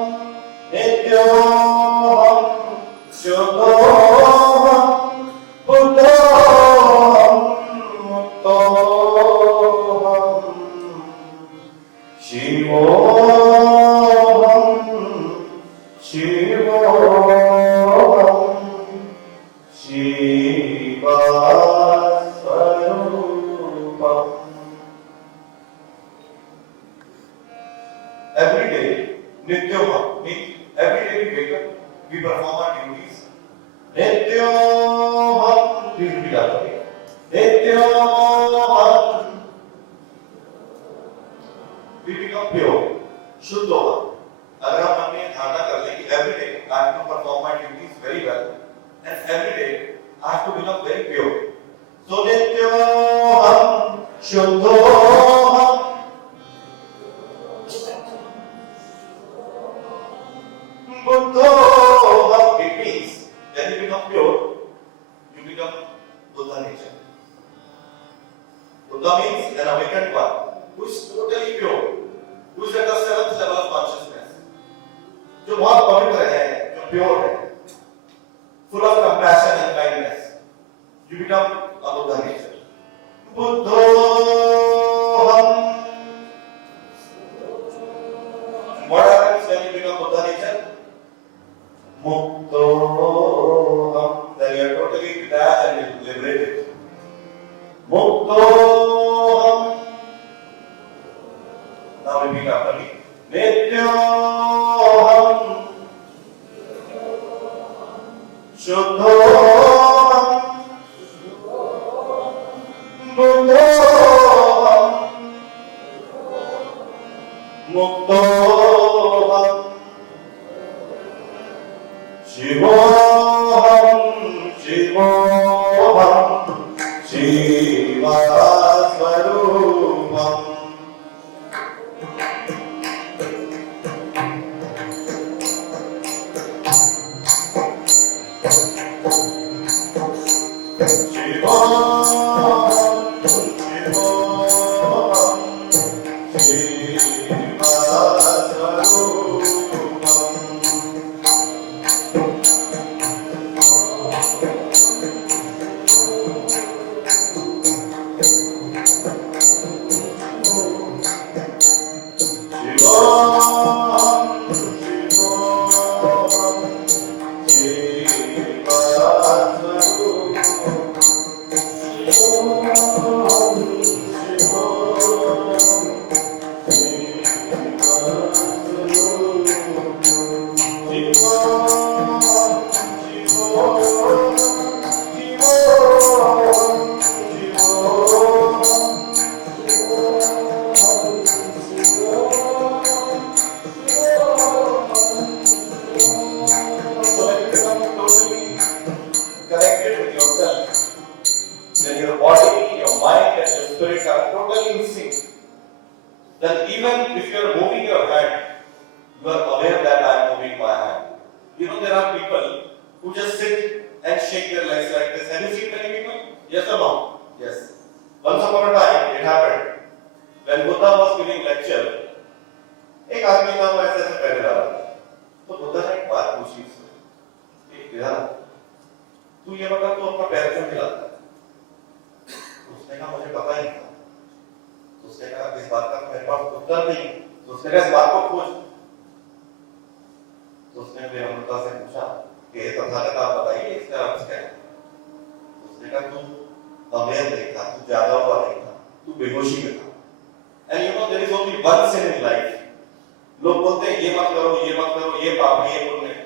Nityoham, Shuddhoham, Buddhoham, Muktoham. Shivoham, Shivoham, Shiva Swarupam. Every day, Nityoham means every day we wake up, we perform our duties. Nityoham, please repeat after me. Nityoham, we become pure. Shuddhoham. अगर हम मन में धारणा कर लें कि every day I have to perform my duties very well, and every day I have to become very pure. So Nityoham, Shuddhoham, Buddhoham. It means when you become pure, you become Buddha nature. Buddha means an awakened one who is totally pure, who is at the seventh level of consciousness, जो बहुत पवित्र है, जो pure है, full of compassion and kindness. You become a Buddha nature. Buddhoham, Now repeat after me. Nityoham Shuddhoham Buddhoham Muktoham Shivoham Shivoham Shivasvarupam. Connected with yourself, then your body, your mind, and your spirit are totally in sync. Then even if you are moving your hand, you are aware that I am moving my hand. You know there are people who just sit and shake their legs like this. Have you seen many people? Yes or no? Yes. Once upon a time, it happened. When Buddha was giving lecture, एक आदमी था वो ऐसे ऐसे पैर हिला रहा था. तो बुद्धा ने एक बात पूछी उससे. एक हिला तू ये बता तू अपना पैर क्यों हिलाता है? उसने कहा मुझे पता ही नहीं था. उसने कहा इस बात का मेरे पास उत्तर नहीं. उसने कहा इस बात को खोज. उसने विनम्रता से पूछा कि तथागत आप बताइए इसका अर्थ क्या है? उसने कहा तू अवेयर नहीं था, तू जागा हुआ नहीं था, तू बेहोशी में था. And you know there is only one sin in life. लोग बोलते हैं ये मत करो, ये मत करो, ये पाप है, ये पुण्य है.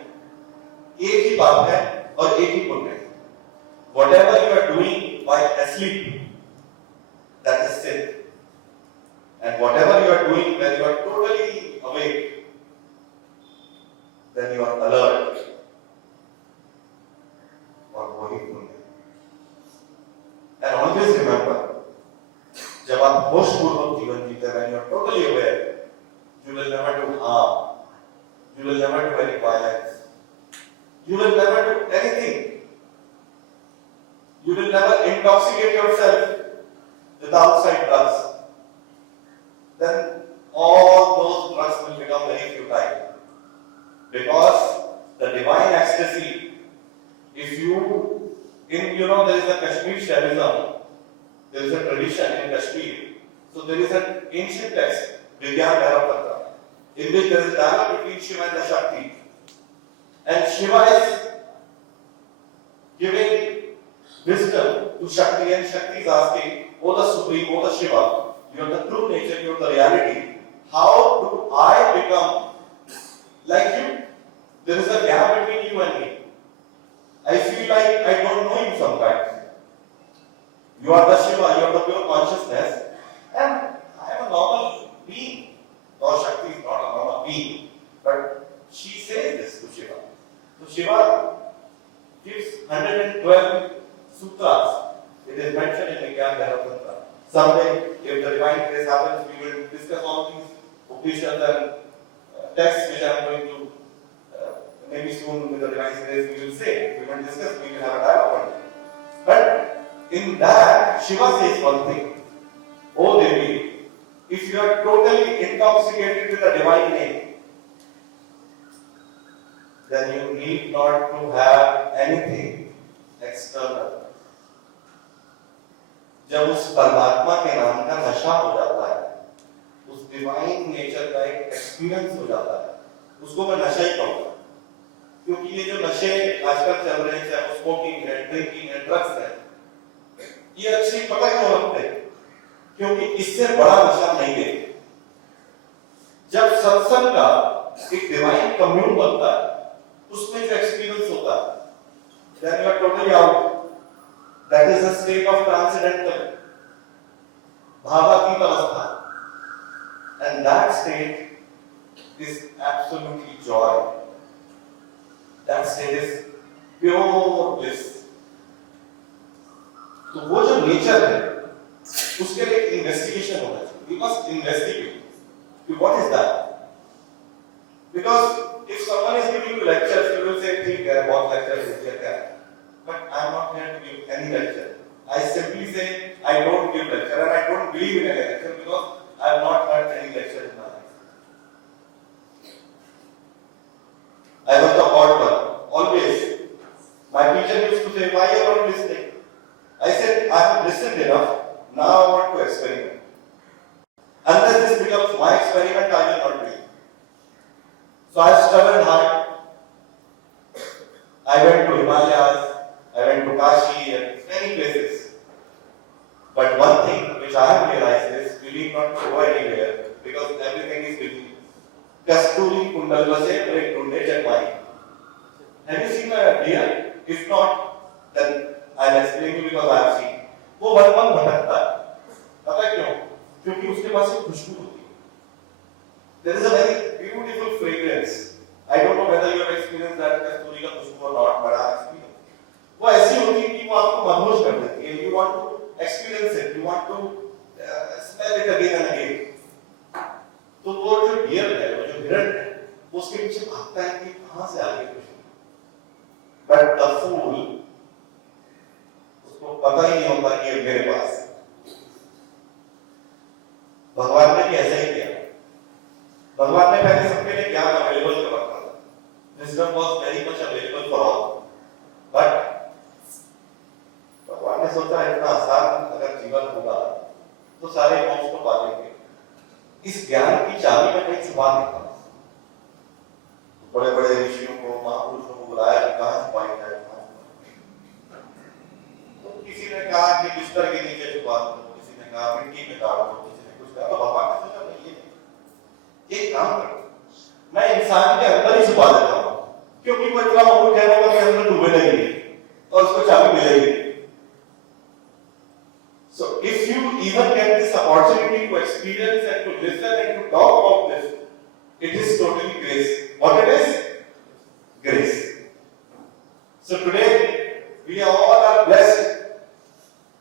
एक ही पाप है और एक ही पुण्य है. Whatever you are doing while asleep, that is sin. And whatever you are doing when you are totally awake, then you are alert. और वही पुण्य. And always remember, जब आप होशपूर्वक जीवन जीते हैं, when you are totally aware, you will never do harm. You will never do any violence. You will never do anything. You will never intoxicate yourself with outside drugs. Then all those drugs will become very futile. Because the divine ecstasy, if you, you know, there is a Kashmir Shaivism, there is a tradition in Kashmir. So there is an ancient text, Vigyan Bhairav, in which there is a dialogue between Shiva and the Shakti. And Shiva is giving wisdom to Shakti, and Shakti is asking, O the Supreme, O the Shiva, you are the true nature, you are the reality. How do I become like you? There is a gap between you and me. I feel like I don't know you sometimes. You are the Shiva, you are the pure consciousness, and I am a normal being. Lord Shakti is not a normal being, but she says this to Shiva. So Shiva gives 112 sutras. It is mentioned in Vigyan Bhairav Tantra. Someday, if the divine grace happens, we will discuss all these Upanishads and texts which I am going to maybe soon with the divine grace we will say. We will discuss, we will have a dialogue on it. But in that, Shiva says one thing. Oh Devi, if you are totally intoxicated with the divine name, then you need not to have anything external. जब उस परमात्मा के नाम का नशा हो जाता है, उस डिवाइन नेचर का एक एक्सपीरियंस हो जाता है, उसको मैं नशा ही कहूँगा. क्योंकि ये जो नशे आजकल चल रहे हैं, चाहे वो स्मोकिंग है, ड्रिंकिंग है, ड्रग्स है, ये अच्छी पता क्यों लगते हैं? क्योंकि इससे बड़ा नशा नहीं देखते. सत्संग का एक डिवाइन कम्यून बनता है, उसमें जो एक्सपीरियंस होता है, then you are totally out. That is a state of transcendental, भावातीत अवस्था, and that state is absolutely joy. That state is pure bliss. तो वो जो नेचर है, उसके लिए इन्वेस्टिगेशन होना चाहिए. We must investigate. What is that? Because if someone is giving you lectures, you will say, "ठीक है, बहुत lectures देते हैं." But I am not here to give any lecture. I simply say I don't give lecture, and I don't believe in any lecture because I have not heard any lecture in my life. I was the odd one. Always, my teacher used to say, "Why you are not listening?" I said, "I have listened enough. Now I want to experiment. Unless this becomes my experiment, I will not do it." So I studied hard. I went to Himalayas, I went to Kashi and many places. But one thing which I have realized is we need not to go anywhere because everything is within. Kasturi kundal vase prek tunde janmai. Have you seen a deer? If not, then I'll explain you because I have seen. वो one भटकता है. पता है क्यों? क्योंकि उसके पास एक खुशबू होती है. There is a very beautiful fragrance. I don't know whether you have experienced that kasturi का खुशबू or not, but I have experienced. वो ऐसी होती है कि वो आपको मदहोश कर देती है. You want to experience it. You want to smell it again and again. तो वो जो डियर है, वो जो हिरण है, वो उसके पीछे भागता है कि कहाँ से आ रही है खुशबू. But the fool, उसको पता ही नहीं होता कि ये मेरे पास. भगवान ने भी ऐसा ही किया. भगवान ने पहले सबके लिए ज्ञान अवेलेबल कर रखा था. Wisdom was very much available for all. But भगवान ने सोचा इतना आसान अगर जीवन होगा तो सारे मोक्ष को पा लेंगे. इस ज्ञान की चाबी में कहीं छुपा नहीं था. बड़े बड़े ऋषियों को, महापुरुषों को बुलाया कि कहाँ छुपाई जाए. तो किसी ने कहा कि बिस्तर के नीचे छुपा दो, किसी ने कहा मिट्टी में गाड़ दो, किसी ने कुछ कहा. तो भगवान ने सोचा एक काम करो, मैं इंसान के अंदर ही छुपा देता हूं क्योंकि वो इतना मूर्ख है वो अपने अंदर डूबे लगेगी और उसको चाबी मिलेगी. So if you even get this opportunity to experience and to listen and to talk about this, it is totally grace. What it is? Grace. So today we all are blessed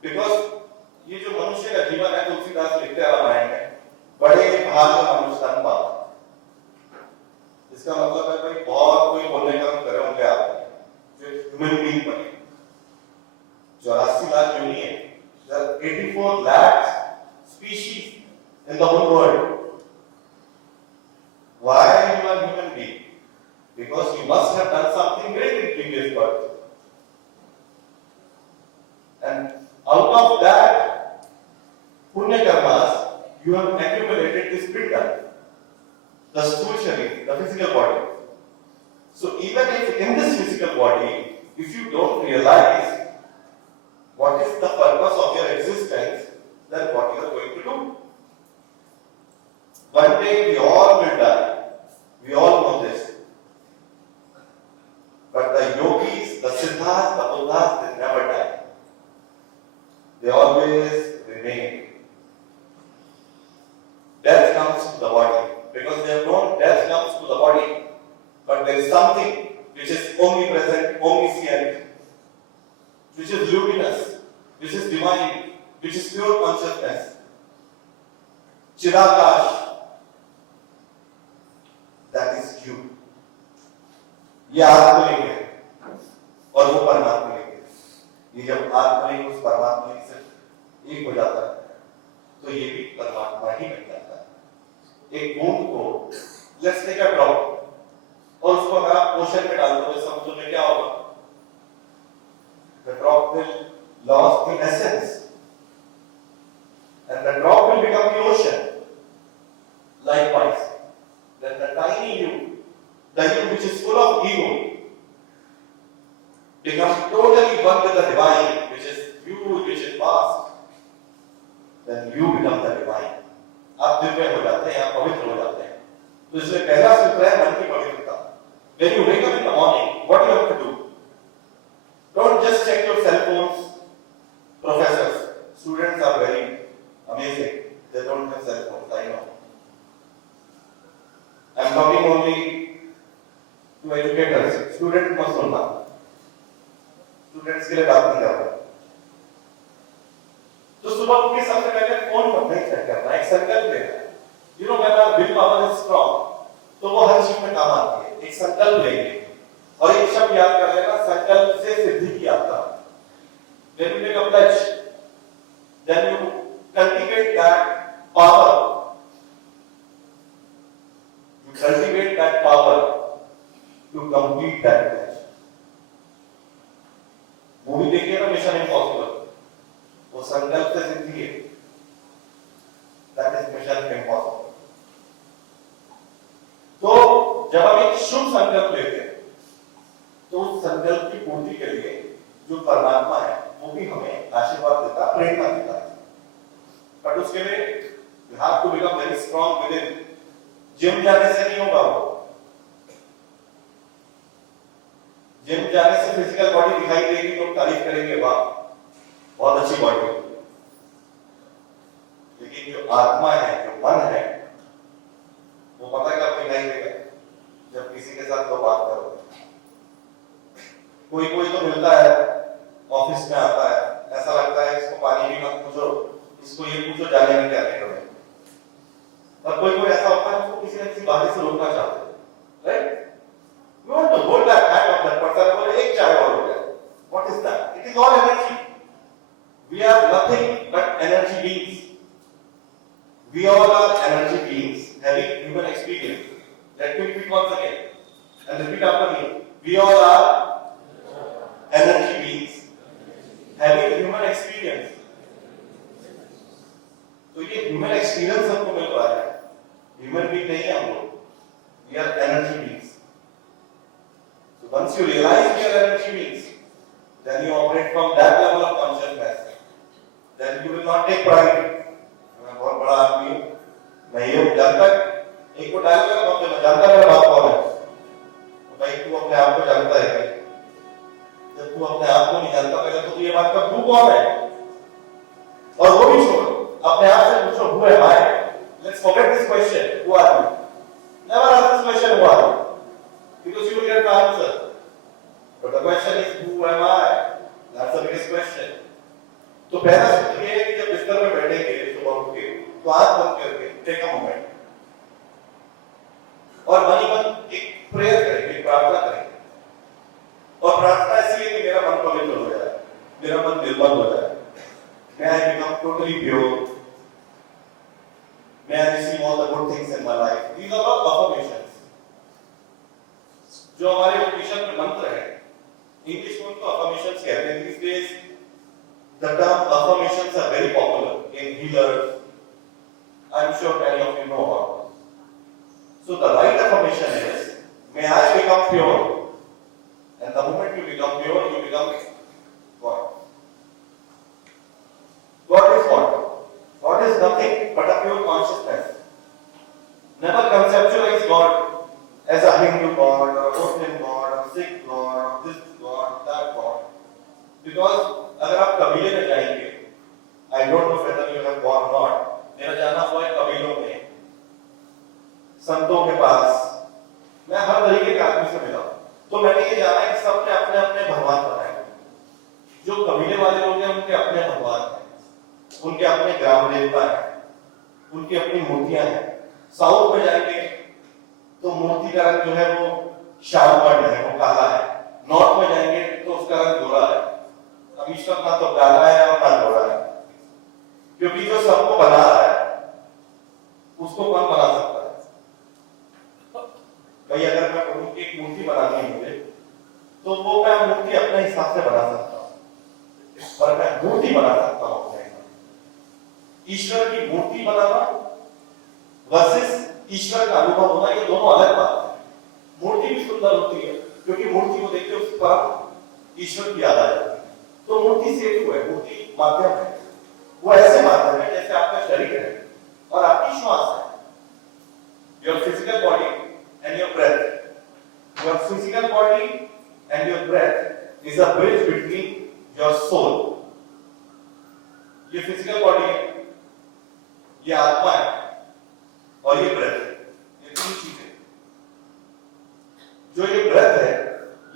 because ये जो मनुष्य का जीवन है, तुलसीदास लिखते हैं रामायण में, बड़े भाग का मनुष्य तन पाता. इसका मतलब है भाई बहुत कोई बोलने का करे होंगे आप जो ह्यूमन बीइंग बने. 84 लाख यूनि है. There are 84 lakh species in the whole world. Why you are human being? Because you must have done something great in previous birth. And out of that punya karmas, you have accumulated this pitta, the stool sharir, the physical body. So even if in this physical body, if you don't realize what is the purpose of your existence, then what you are going to do? One day we all will die. We all know this. But the yogis, the siddhas, the buddhas, they never die. They always remain. Death comes to the body because they have known death comes to the body. But there is something which is omnipresent, omniscient, which is luminous, which is divine, which is pure consciousness. Chirakash, that is you. ये आत्मलिंग है और वो परमात्मा लिंग है. ये जब आत्मलिंग उस परमात्मा लिंग से एक हो जाता है तो ये भी परमात्मा ही बन जाता है. एक बूंद को लेट्स टेक अ ड्रॉप और उसको अगर आप ओशन में डाल दो तो समुद्र में क्या होगा? The drop will lose the essence and the drop will become the ocean. Likewise, then the tiny you, the you which is full of ego, becomes totally one with the divine, which is huge, which is vast. Then you become the divine. आप दिव्य हो जाते हैं, आप पवित्र हो जाते हैं. तो इसलिए पहला सूत्र है मन की पवित्रता। When you wake up in the morning, what you have to do? Don't just check your cell phones. Professors, students are very amazing. They don't have cell phones, I know. I'm talking only to educators. Students must सुनना। Students के लिए बात नहीं कर रहा। तो सुबह उठ के सबसे पहले फोन मत नहीं चेक करना, एक संकल्प लेना। You know when our will power is strong, तो वो हर चीज में काम आती है। एक संकल्प लेंगे और एक शब्द याद कर लेना, संकल्प से सिद्धि की यात्रा। When you take a pledge, then you cultivate that power. You cultivate that power to complete that pledge. Movie देखिए ना मिशन इम्पॉसिबल, वो संकल्प से सिद्धि है। That is mission impossible. तो जब हम एक शुभ संकल्प लेते हैं, तो उस संकल्प की पूर्ति के लिए जो परमात्मा है वो भी हमें आशीर्वाद देता, प्रेरणा देता है। बट उसके लिए you have to become very strong within. Gym जाने से नहीं होगा वो। जिम जाने से फिजिकल बॉडी दिखाई देगी, लोग तारीफ करेंगे, वाह बहुत अच्छी बॉडी। लेकिन जो आत्मा है, जो मन है, वो पता कब दिखाई देगा? जब किसी के साथ दो बात करोगे। कोई कोई तो मिलता है, ऑफिस में आता है, ऐसा लगता है इसको पानी भी मत पूछो, इसको ये पूछो जाने में क्या करोगे। और कोई कोई ऐसा होता है उसको किसी न किसी बात से रोकना चाहते हैं, right? We want to hold that hand of that person. बोले एक चाय और हो गया। What is that? It is all energy. We are nothing but energy beings. We all are energy beings having human experience. Let me repeat once again and repeat after me. We all are energy beings having human experience. तो ये human experience हमको मिल रहा है। Human being नहीं है हम लोग। We are energy beings. So once you realize we are energy beings, then you operate from that level of consciousness. Then you will not take pride. मैं बहुत बड़ा आदमी हूँ, मैं ये हूँ। जब तक एक को डाल कर मत देना, जानता मेरा बाप कौन है? तो भाई तू अपने आप को जानता है क्या? जब तू अपने आप को नहीं जानता पहले तो ये बात कर, तू कौन है? और वो भी छोड़ो, अपने आप से पूछो, who am I? Let's forget this question, who are you? Never ask this question, who are you? Because you will get the answer. But the question is, who am I? That's the biggest question. तो पहला सूत्र ये है कि जब बिस्तर में बैठेंगे सुबह उठ के, तो आंख बंद करके टेक अ मोमेंट और मन ही मन एक प्रेयर करेंगे, प्रार्थना करेंगे। और प्रार्थना ऐसी है कि मेरा मन पवित्र हो जाए, मेरा मन निर्मल हो जाए, may I become totally pure, may I receive all the good things in my life. These are all affirmations. जो हमारे उपनिषद में मंत्र है, इंग्लिश में उनको affirmations कहते हैं। These days the term affirmations are very popular in healers. I'm sure many of you know about it. So the right affirmation is, may I become pure. And the moment you become pure, you become God. God is what? God is nothing but a pure consciousness. Never conceptualize God as a Hindu God, or a Muslim God, or a Sikh God, or this God, that God. Because अगर आप कबीले में जाएंगे, I don't know whether you have gone or not. मेरा जाना हुआ है कबीलों में, संतों के पास, मैं हर तरीके के आदमी से मिला, तो मैंने ये जाना है कि सबने अपने अपने भगवान बनाए। जो कबीले वाले लोग हैं उनके अपने भगवान हैं, उनके अपने ग्राम देवता हैं, उनकी अपनी मूर्तियां हैं। साउथ में जाएंगे तो मूर्ति का रंग जो है वो श्याम वर्ण है, वो काला है। नॉर्थ में जाएंगे तो उसका रंग गोरा है। अब ईश्वर ना तो काला है और ना गोरा है, क्योंकि जो सबको बना रहा है उसको कौन बना सकता है? भाई अगर मैं कहूं कि एक मूर्ति बनानी है मुझे, तो वो मैं मूर्ति अपने हिसाब से बना सकता हूं, पर मैं मूर्ति बना सकता हूं अपने हिसाब। ईश्वर की मूर्ति बनाना वर्सेस ईश्वर का अनुभव होना, ये दोनों अलग बात है। मूर्ति भी सुंदर होती है, क्योंकि मूर्ति को देखते उस पर ईश्वर की याद आ जाती है। तो मूर्ति सेतु है, मूर्ति माध्यम है। वो ऐसे माध्यम है जैसे आपका शरीर है और आपकी श्वास है। your physical body and your breath. Your physical body and your breath is a bridge between your soul. ये physical body है, ये आत्मा है, और ये breath है. ये तीन चीजें. जो ये breath है,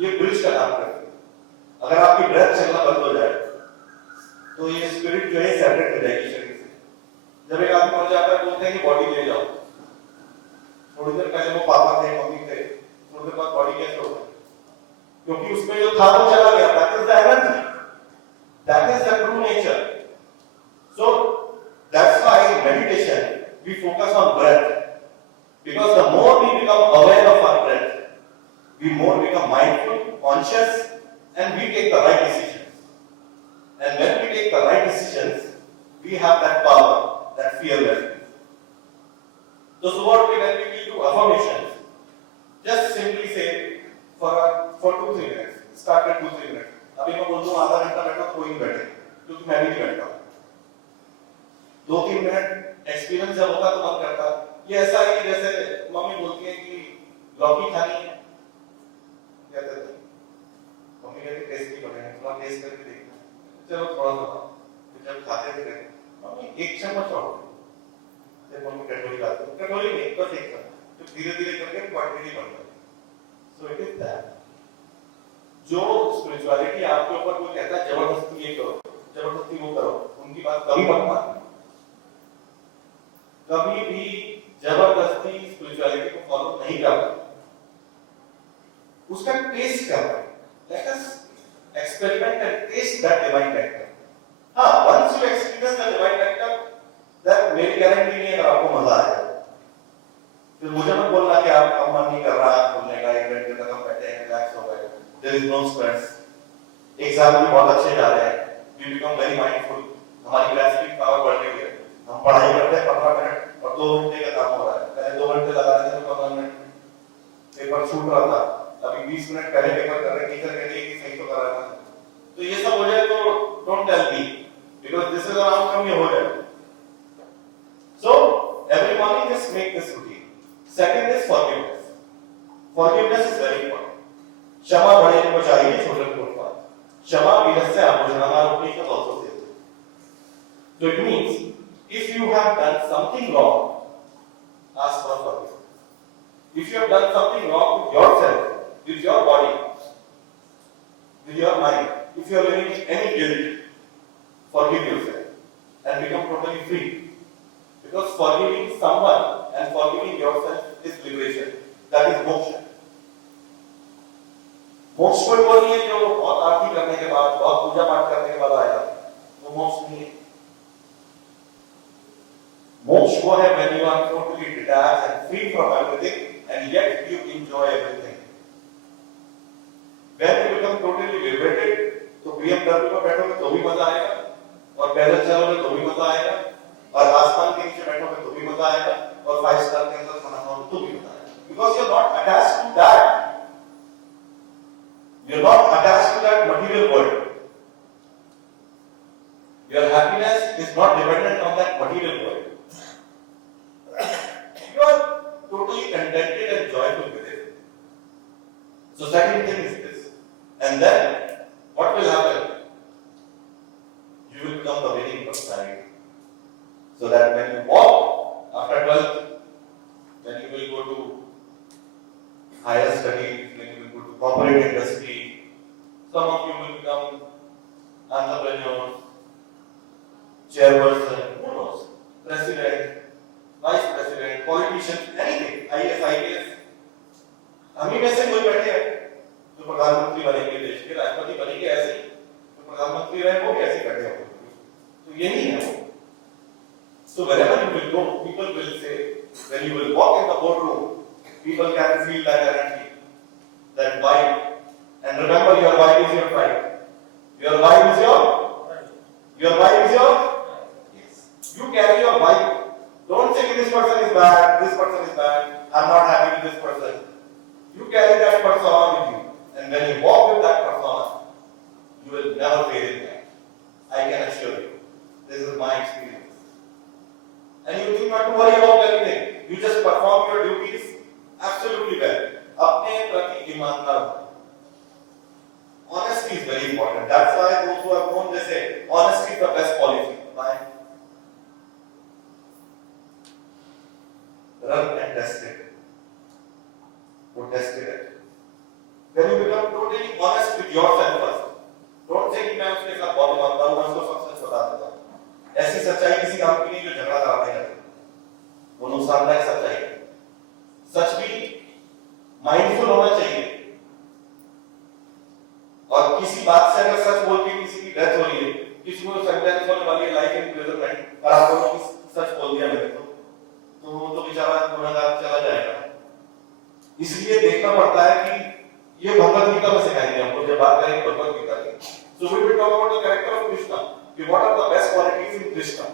ये bridge का काम करती है. अगर आपकी breath चलना बंद हो जाए, तो ये spirit जो है separate हो जाएगी शरीर से. जब एक आदमी मर जाता है, बोलते हैं कि body ले जाओ. थोड़ी देर पहले वो पापा थे, मम्मी थे, थोड़ी देर बाद body कैसे होगा? क्योंकि उसमें जो था वो चला गया. That is the energy. That is the true nature. So that's why in meditation we focus on breath, because the more we become aware of our breath, we more become mindful, conscious, and we take the right decisions. And when we take the right decisions, we have that power, that fearlessness. So what we when we do affirmations, just simply say for 2-3 minutes. Start at 2-3 minutes. अभी मैं बोल दूं आधा घंटा बैठो तो कोई नहीं बैठे, क्योंकि मैं भी नहीं बैठता. 2-3 मिनट एक्सपीरियंस जब होता तो मन करता. ये ऐसा है कि जैसे मम्मी बोलती है कि लौकी खानी है, क्या कहते हैं मम्मी कहती टेस्टी बने, थोड़ा टेस्ट करके देखना. चलो थोड़ा सा. जब खाते थे मम्मी एक चम्मच और, जब मम्मी कटोरी लाती है, कटोरी नहीं बस एक चम्मच, तो धीरे-धीरे करके क्वांटिटी बढ़ जाती है. So it is that. जो स्पिरिचुअलिटी आपके ऊपर कोई कहता है जबरदस्ती ये करो, जबरदस्ती वो करो, उनकी बात कभी मत मानना. कभी भी जबरदस्ती स्पिरिचुअलिटी को फॉलो नहीं करना. उसका टेस्ट करना. Let us experiment and test that divine nectar. हाँ, once you experience the divine nectar, that मेरी गारंटी नहीं है आपको मजा आएगा. फिर मुझे मत बोलना कि आपका मन नहीं कर रहा बोलने का, 1 घंटे तक हम बैठे हैं, रिलैक्स हो गए, there is no stress. Exam भी बहुत अच्छे जा रहे हैं, we become very mindful. हमारी ग्रास्पिंग पावर बढ़ रही है. हम पढ़ाई करते हैं 15 मिनट और 2 घंटे का काम हो रहा है. पहले 2 घंटे लगा रहे थे तो 15 मिनट पेपर छूट रहा था. अभी 20 मिनट पहले पेपर कर रहे हैं, टीचर कह रही है कि सही तो कर रहा था. तो ये सब हो जाए तो don't tell me, because this is an outcome ये हो जाए. So every morning just make this routine. Second is forgiveness. Forgiveness is very important. क्षमा बड़े को चाहिए, छोटे को पास. क्षमा विरस्य आभूषणमा Upanishad also says. So it means if you have done something wrong, ask for forgiveness. If you have done something wrong with yourself, with your body, with your mind, if you are living any guilt, forgive yourself and become totally free. Because forgiving someone and forgiving yourself is liberation. That is moksha. मोक्ष कोई वो नहीं है जो बहुत आरती करने के बाद, बहुत पूजा पाठ करने के बाद आएगा. वो मोक्ष नहीं है. मोक्ष वो है when you are totally detached and free from everything and yet you enjoy everything. When you become totally liberated, तो BMW में बैठोगे तो भी मजा आएगा, और पैदल चलोगे तो भी मजा आएगा, और आसमान के नीचे बैठोगे तो भी मजा आएगा, और 5 स्टार के अंदर खाना खाओगे तो भी मजा आएगा. Because you are not attached to that. You are not attached to that material world. Your happiness is not dependent on that material world. You are totally contented and joyful with it. So second thing is this. And then, what will happen? You will become the winning personality. So that when you walk after 12th, when you will go to higher studies, when you will go to corporate industry, some of you will become entrepreneurs, chairperson, who knows, president, vice president, politician, anything, IAS, IPS. हम ही में से कोई बैठे हैं जो प्रधानमंत्री बनेंगे, देश के राष्ट्रपति बनेंगे, ऐसे ही जो प्रधानमंत्री रहे वो कैसे बैठे होंगे. तो यही है वो. So wherever you will go, people will say, when you will walk in the boardroom, people can feel that energy, that vibe. And remember, your vibe is your pride. Your vibe is your vibe is your, yes. You carry your vibe. Don't say this person is bad, this person is bad, I'm not happy with this person. You carry that persona with you. And when you walk with that persona, you will never fail in that. I can assure you. This is my experience. And you need not to worry about anything. You just perform your duty run and test it. वो tested it. Then you become totally honest with yourself first. Don't say कि मैं उसके साथ बहुत मानता हूँ, मैं उसको सब सच बता देता हूँ. ऐसी सच्चाई किसी काम की नहीं जो झगड़ा कराने लगे. वो नुकसानदायक सच्चाई है. सच भी माइंडफुल होना चाहिए. और किसी बात से अगर सच बोल के किसी की डेथ हो रही है, किसी को सेंटेंस होने वाली है लाइफ इम्प्रिजनमेंट, और आप दोनों की सच बोल दिया मैंने तो बेचारा गुनहगार चला जाएगा. इसलिए देखना पड़ता है कि ये भगवद गीता में सिखाएंगे हमको जब बात करेंगे भगवद गीता की. So we will talk about the character of Krishna. What are the best qualities in Krishna?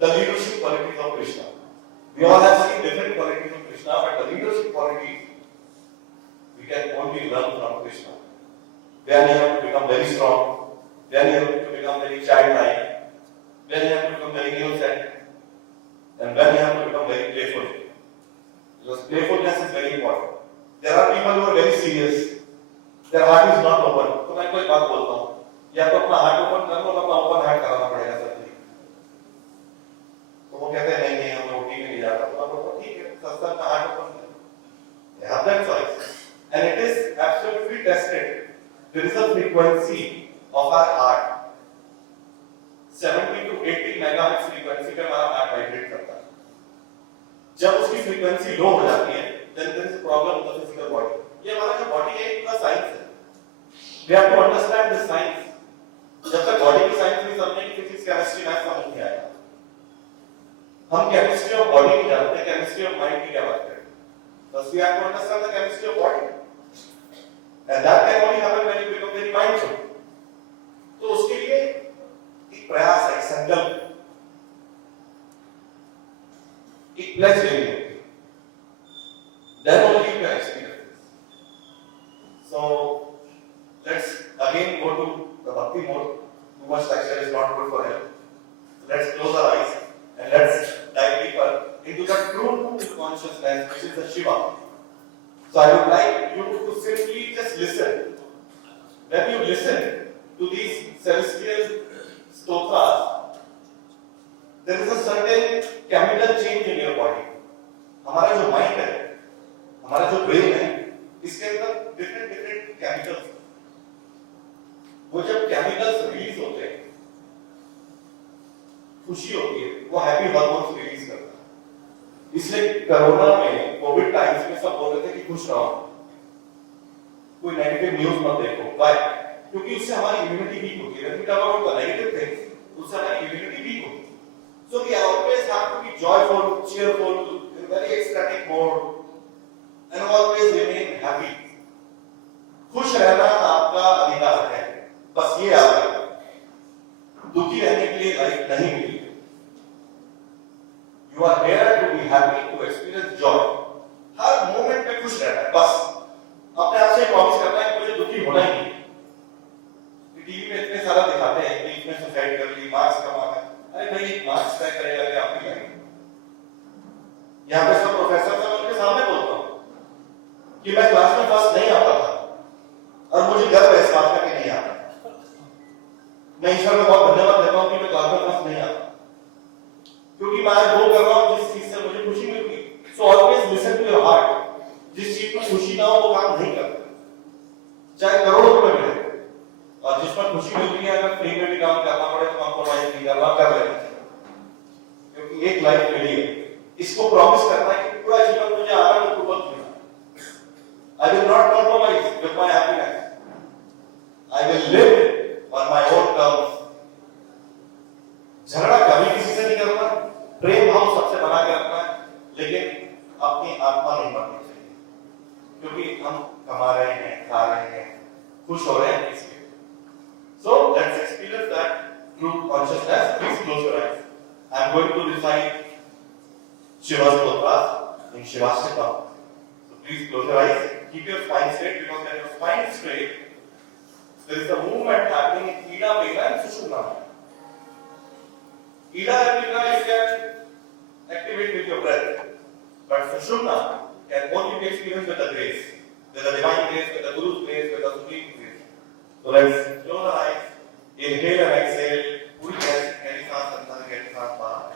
The leadership qualities of Krishna. We all have seen different qualities of Krishna, but the leadership qualities we can only learn from Krishna. Then you have to become very strong. Then you have to become very childlike. Then you have to become very innocent. And then you have to become very playful. Because playfulness is very important. There are people who are very serious. Their heart is not open. तो मैं कोई बात बोलता हूँ. या तो अपना heart open कर लो, अपना ओपन हार्ट कराना पड़ेगा सबसे. तो वो कहते हैं नहीं हम रोटी में नहीं जाता. तो मैं बोलता हूँ ठीक है, सत्संग का हार्ट ओपन कर. They have that choice, and it is absolutely tested. There is a frequency of our heart. 70 to 80 megahertz frequency पे हमारा हार्ट वाइब्रेट करता है. जब उसकी फ्रीक्वेंसी लो हो जाती है, then there is a problem in the physical body. ये हमारा जो बॉडी है इसका साइंस है. We have to understand this science. जब तक बॉडी की साइंस नहीं समझेंगे, फिजिक्स केमिस्ट्री मैथ समझ नहीं आएगा. हम केमिस्ट्री ऑफ बॉडी नहीं जानते, केमिस्ट्री ऑफ माइंड की क्या बात करें. First we have to understand the chemistry of body, and that can only happen when you become very mindful. तो उसके लिए एक प्रयास, एक संकल्प, एक प्लेज लेंगे. Then only you can experience this. So let's again go to the bhakti mode. Too much lecture is not good for him. So let's close our eyes and let's dive deeper into the true consciousness, which is the Shiva. So I would like you to simply just listen. When you listen to these celestial stotras, there is a certain chemical change in your body. हमारा जो mind है, हमारा जो brain है, इसके अंदर different chemicals. वो जब केमिकल्स रिलीज होते हैं, खुशी होती है, वो हैप्पी हार्मोन्स रिलीज करता है. इसलिए कोरोना में, कोविड टाइम्स में सब बोल रहे थे कि खुश रहो, कोई नेगेटिव न्यूज मत देखो. व्हाई? क्योंकि उससे हमारी इम्यूनिटी वीक होती है. We talk about the negative things, उससे हमारी इम्यूनिटी वीक होती है. So we always have to be joyful, cheerful, in very ecstatic mode, and always remain happy. खुश रहना आपका अधिकार है. बस ये याद रखना. दुखी रहने के लिए लाइफ नहीं मिली. You are here to be happy, to experience joy. Her moment में खुश रहना है. बस अपने आप से प्रॉमिस करना है कि मुझे दुखी होना ही नहीं. टीवी में इतने सारा दिखाते हैं कि इसमें सुसाइड कर ली, मार्क्स कमाना. अरे भाई मार्क्स तय करेगा कि आपकी लाइफ. यहाँ पे सब प्रोफेसर सब उनके सामने बोलता हूँ कि मैं क्लास में फर्स्ट नहीं आता था और मुझे गर्व है इस बात का कि नहीं आता. मैं ईश्वर को बहुत धन्यवाद देता हूँ कि मैं क्लास में फर्स्ट नहीं आता, क्योंकि मैं वो कर रहा हूँ जिस चीज से मुझे खुशी मिलती. So always listen to your heart. जिस चीज में खुशी ना हो वो काम नहीं करता, चाहे करोड़ों रुपए मिले. और जिसमें खुशी मिलती है, अगर फ्री में भी काम करना पड़े तो कॉम्प्रोमाइज नहीं करना, कर लेना चाहिए. क्योंकि एक लाइफ मिली है. इसको प्रॉमिस करना है कि पूरा जीवन मुझे आनंद पूर्वक जीना. I will not compromise with my happiness. I will live on my own terms. झगड़ा कभी किसी से नहीं करना, प्रेम भाव सबसे बना के रखना है, लेकिन अपनी आत्मा नहीं मरनी चाहिए. क्योंकि हम कमा रहे हैं, खा रहे हैं, खुश हो रहे हैं इसलिए. So let's experience that true consciousness. Please close your eyes. I am going to recite Shiva's mantras in Shivashtakam. So please close your eyes. Keep your spine straight, because when your spine is straight, there is a movement happening in Ida, Pingala and Sushumna. Ida and Pingala you can activate with your breath, but Sushumna can only be experienced with the grace, with the divine grace, with the Guru's grace, with the supreme grace. So let's close our eyes, inhale and exhale, पूरी गहरी सांस अंदर, गहरी सांस बाहर.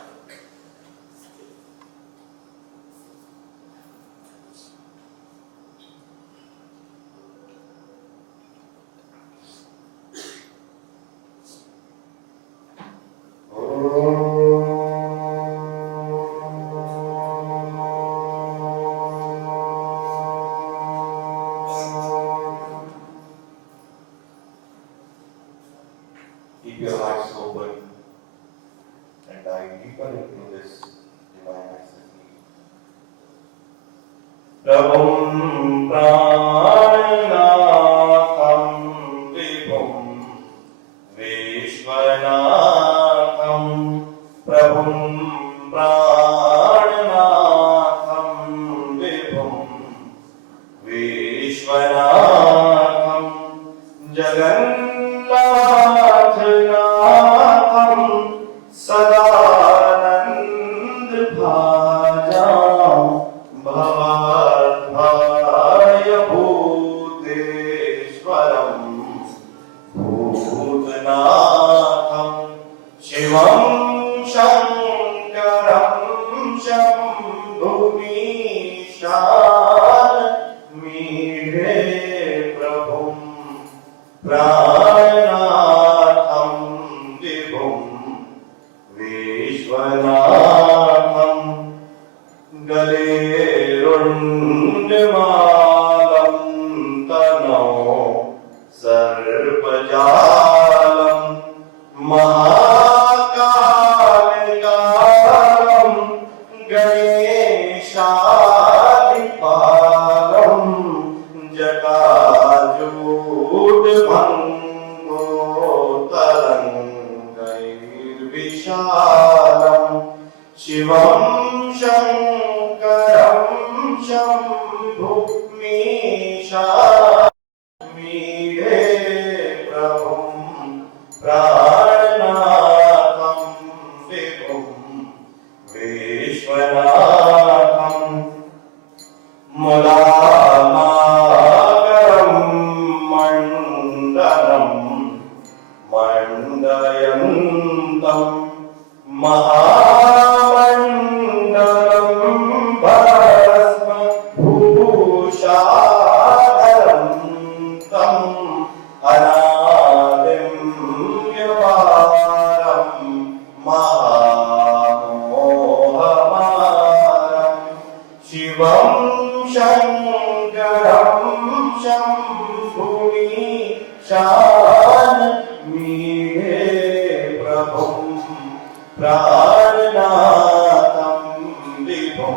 प्रभुं प्राणनाथं विभुं विश्वनाथं प्रभुं प्राणनाथं विभुं विश्वनाथं जगन्नाथनाथं सदानन्दभाजां भवद्भयभूतेश्वरं भूतनाथं शिवं शङ्करं शम्भुमीशानमीढे प्रभुं प्राणनाथं विभुं विश्वनाथं गले रुण्डमालं तनौ सर्पजालं महाकालकालं गणेशादिपालं जटाजूटभङ्गोत्तरङ्गैर्विशालं शिवं शङ्करं शम्भुमीशानमीढे प्रभुं प्राणनाथं विभुं विश्वनाथं मुदामाकरं मण्डलं मण्डयन्तं महामण्डलं भस्मभूषाधरं तं अनादिं यवारं महामोहमारं शिवं शङ्करं शम्भुमीशानमीढे प्रभुं प्राणनाथं विभुं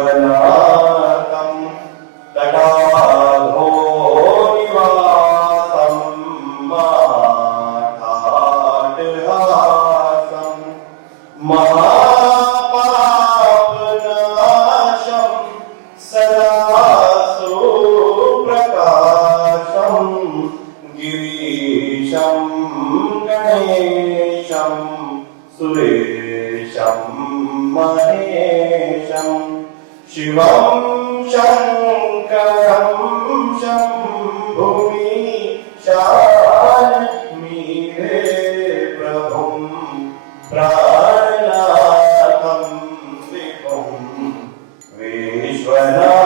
विश्वनाथं तटाधोनिवासं माठाटहासं महापापनाशं सदा सुप्रकाशं गिरीशं गणेशं सुरेशं महेशं शिवं शङ्करं शम्भुमीशानमीढे प्रभुं प्राणनाथं विभुं विश्वनाथं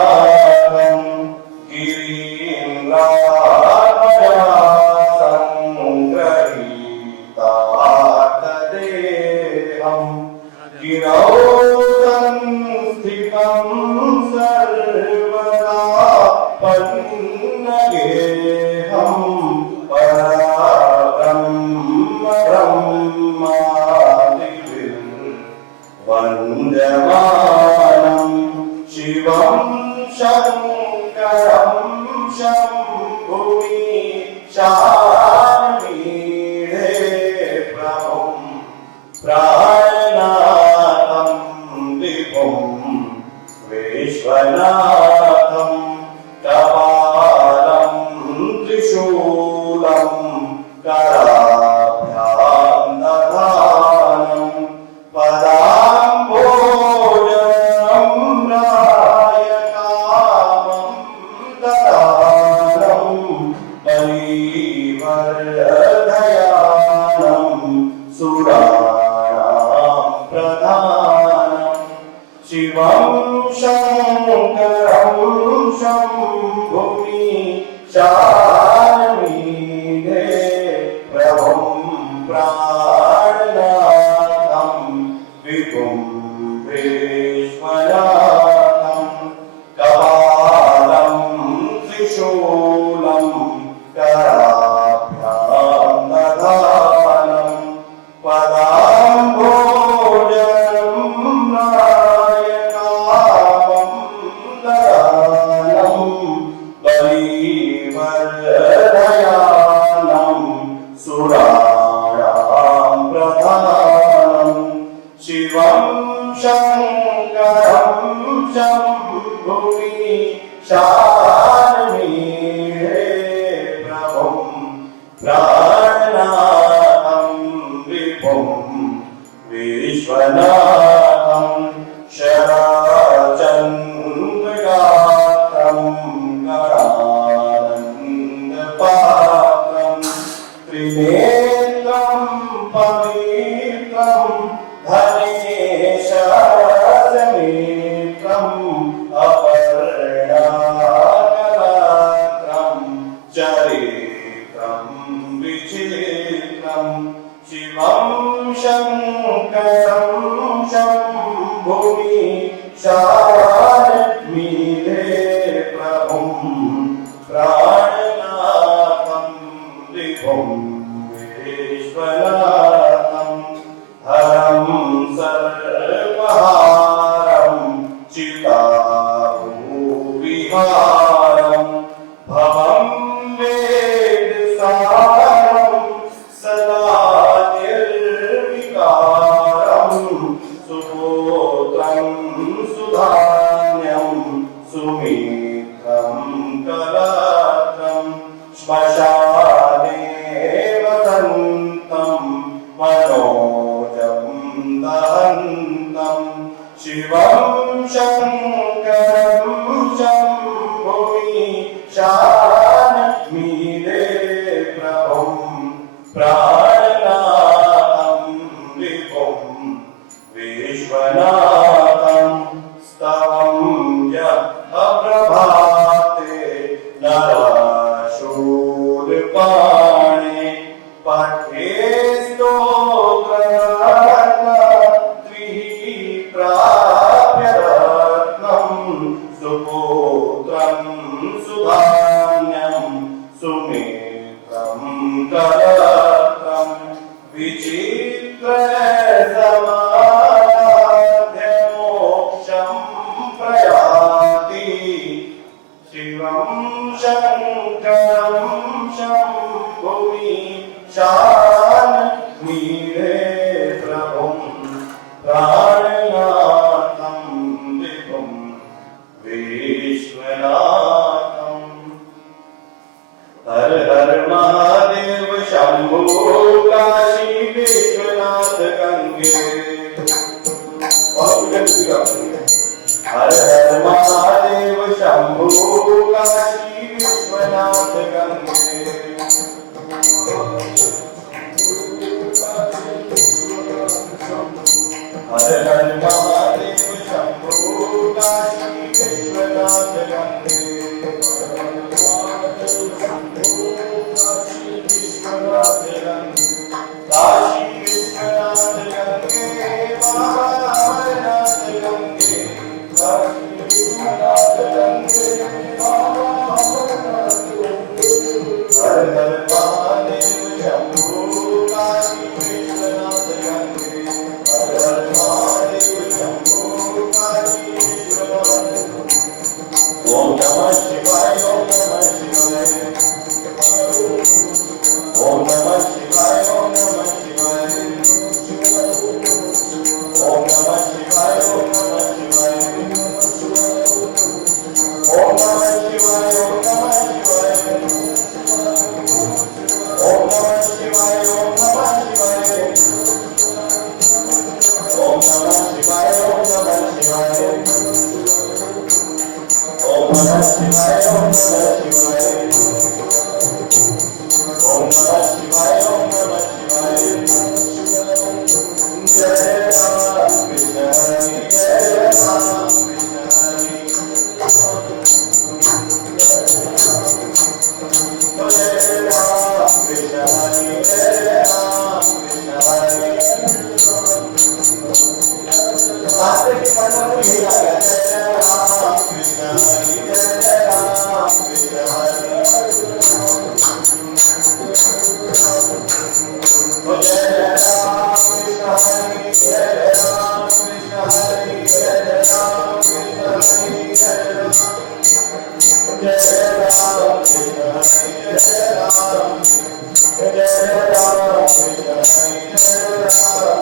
गिरीन्द्रासङ्गृहीतार्थदेहं गिरौ संस्थितं सर्वदा पन्नगेहं पराब्रह्म ब्रह्मादिभिर्वन्द्यमानं शिवं शङ्करं शम्भुमीशानमीढे प्रभुं प्राणनाथं विभुं विश्वनाथं कपालं त्रिशूलं कराभ्यां दधानं पदाम्भोजनं नायकामं ददानं बलिवर्धयानं सुराणां प्रधानं शिवं शङ्करं शम्भुमीशानमीढे प्रभुं प्राणनाथं विभुं विश्वनाथं कपालं त्रिशूलं कराभ्यां दधानं पदाम्भोजनं नायकामं शम्भुनि शानमीरे प्रभुं प्राणनाथं विभुं विश्वनाथं शरचन्द्रगात्रं गणानन्दपात्रं त्रिनेत्रं पवित्रं धनेशसमेत्रम् अपर्णाकरात्रं चरित्रं विचित्रं शिवं शङ्करं शम्भुनि शानमीरे प्रभुं प्राणनाथं विभुं विश्वनाथं हरं सर्वहारं चिताभूविहारं भवं वेदसारं सदा निर्विकारं सुगोत्रं सुधान्यं सुमित्रं कलत्रं श्मशाने वसन्तं मनोजं दहन्तं शिवं शङ्करं शम्भुनि शानमीरे प्रभुं प्राणनाथं विभुं विश्वनाथं स्तवं य अप्रभाते नरशूलपाणे पठे स्तोत्ररत्नद्विः प्राप्य रत्नं सुपुत्रं सुधान्यं सुमित्रं कलत्रं विचित्रसमाराध्यमोक्षं प्रयाति शिवं शङ्करं शम्भुनि शानमीरे प्रभुं प्राणनाथं विभुं विश्वनाथं हर हर महादेव शंभो काशी विश्वनाथ गंगे हर हर महादेव शंभो काशी विश्वनाथ गंगे हर हर महादेव शंभो काशी विश्वनाथ गंगे काशी विश्वनाथ गंगे बाबा अमरनाथ गंगे काशी विश्वनाथ गंगे बाबा अमरनाथ गंगे हर हर महादेव शंभो काशी विश्वनाथ गंगे हर हर महादेव शंभो काशी विश्वनाथ ओम नमः शिवाय ओम नमः शिवाय ओम नमः शिवाय ओम नमः शिवाय ओम नमः शिवाय ओम नमः शिवाय ओम नमः शिवाय ओम नमः शिवाय ओम नमः शिवाय ओम नमः शिवाय ओम नमः शिवाय ओम नमः शिवाय ओम नमः शिवाय ओम नमः शिवाय ओम नमः शिवाय ओम नमः शिवाय जय राम कृष्ण हरि जय राम कृष्ण हरि जय राम कृष्ण हरि जय राम कृष्ण हरि आते के मन में ही आ गया जय राम कृष्ण हरि जय राम कृष्ण हरि जय राम कृष्ण हरि जय राम कृष्ण हरि जय राम कृष्ण हरि जय राम कृष्ण हरि जय राम कृष्ण हरि जय राम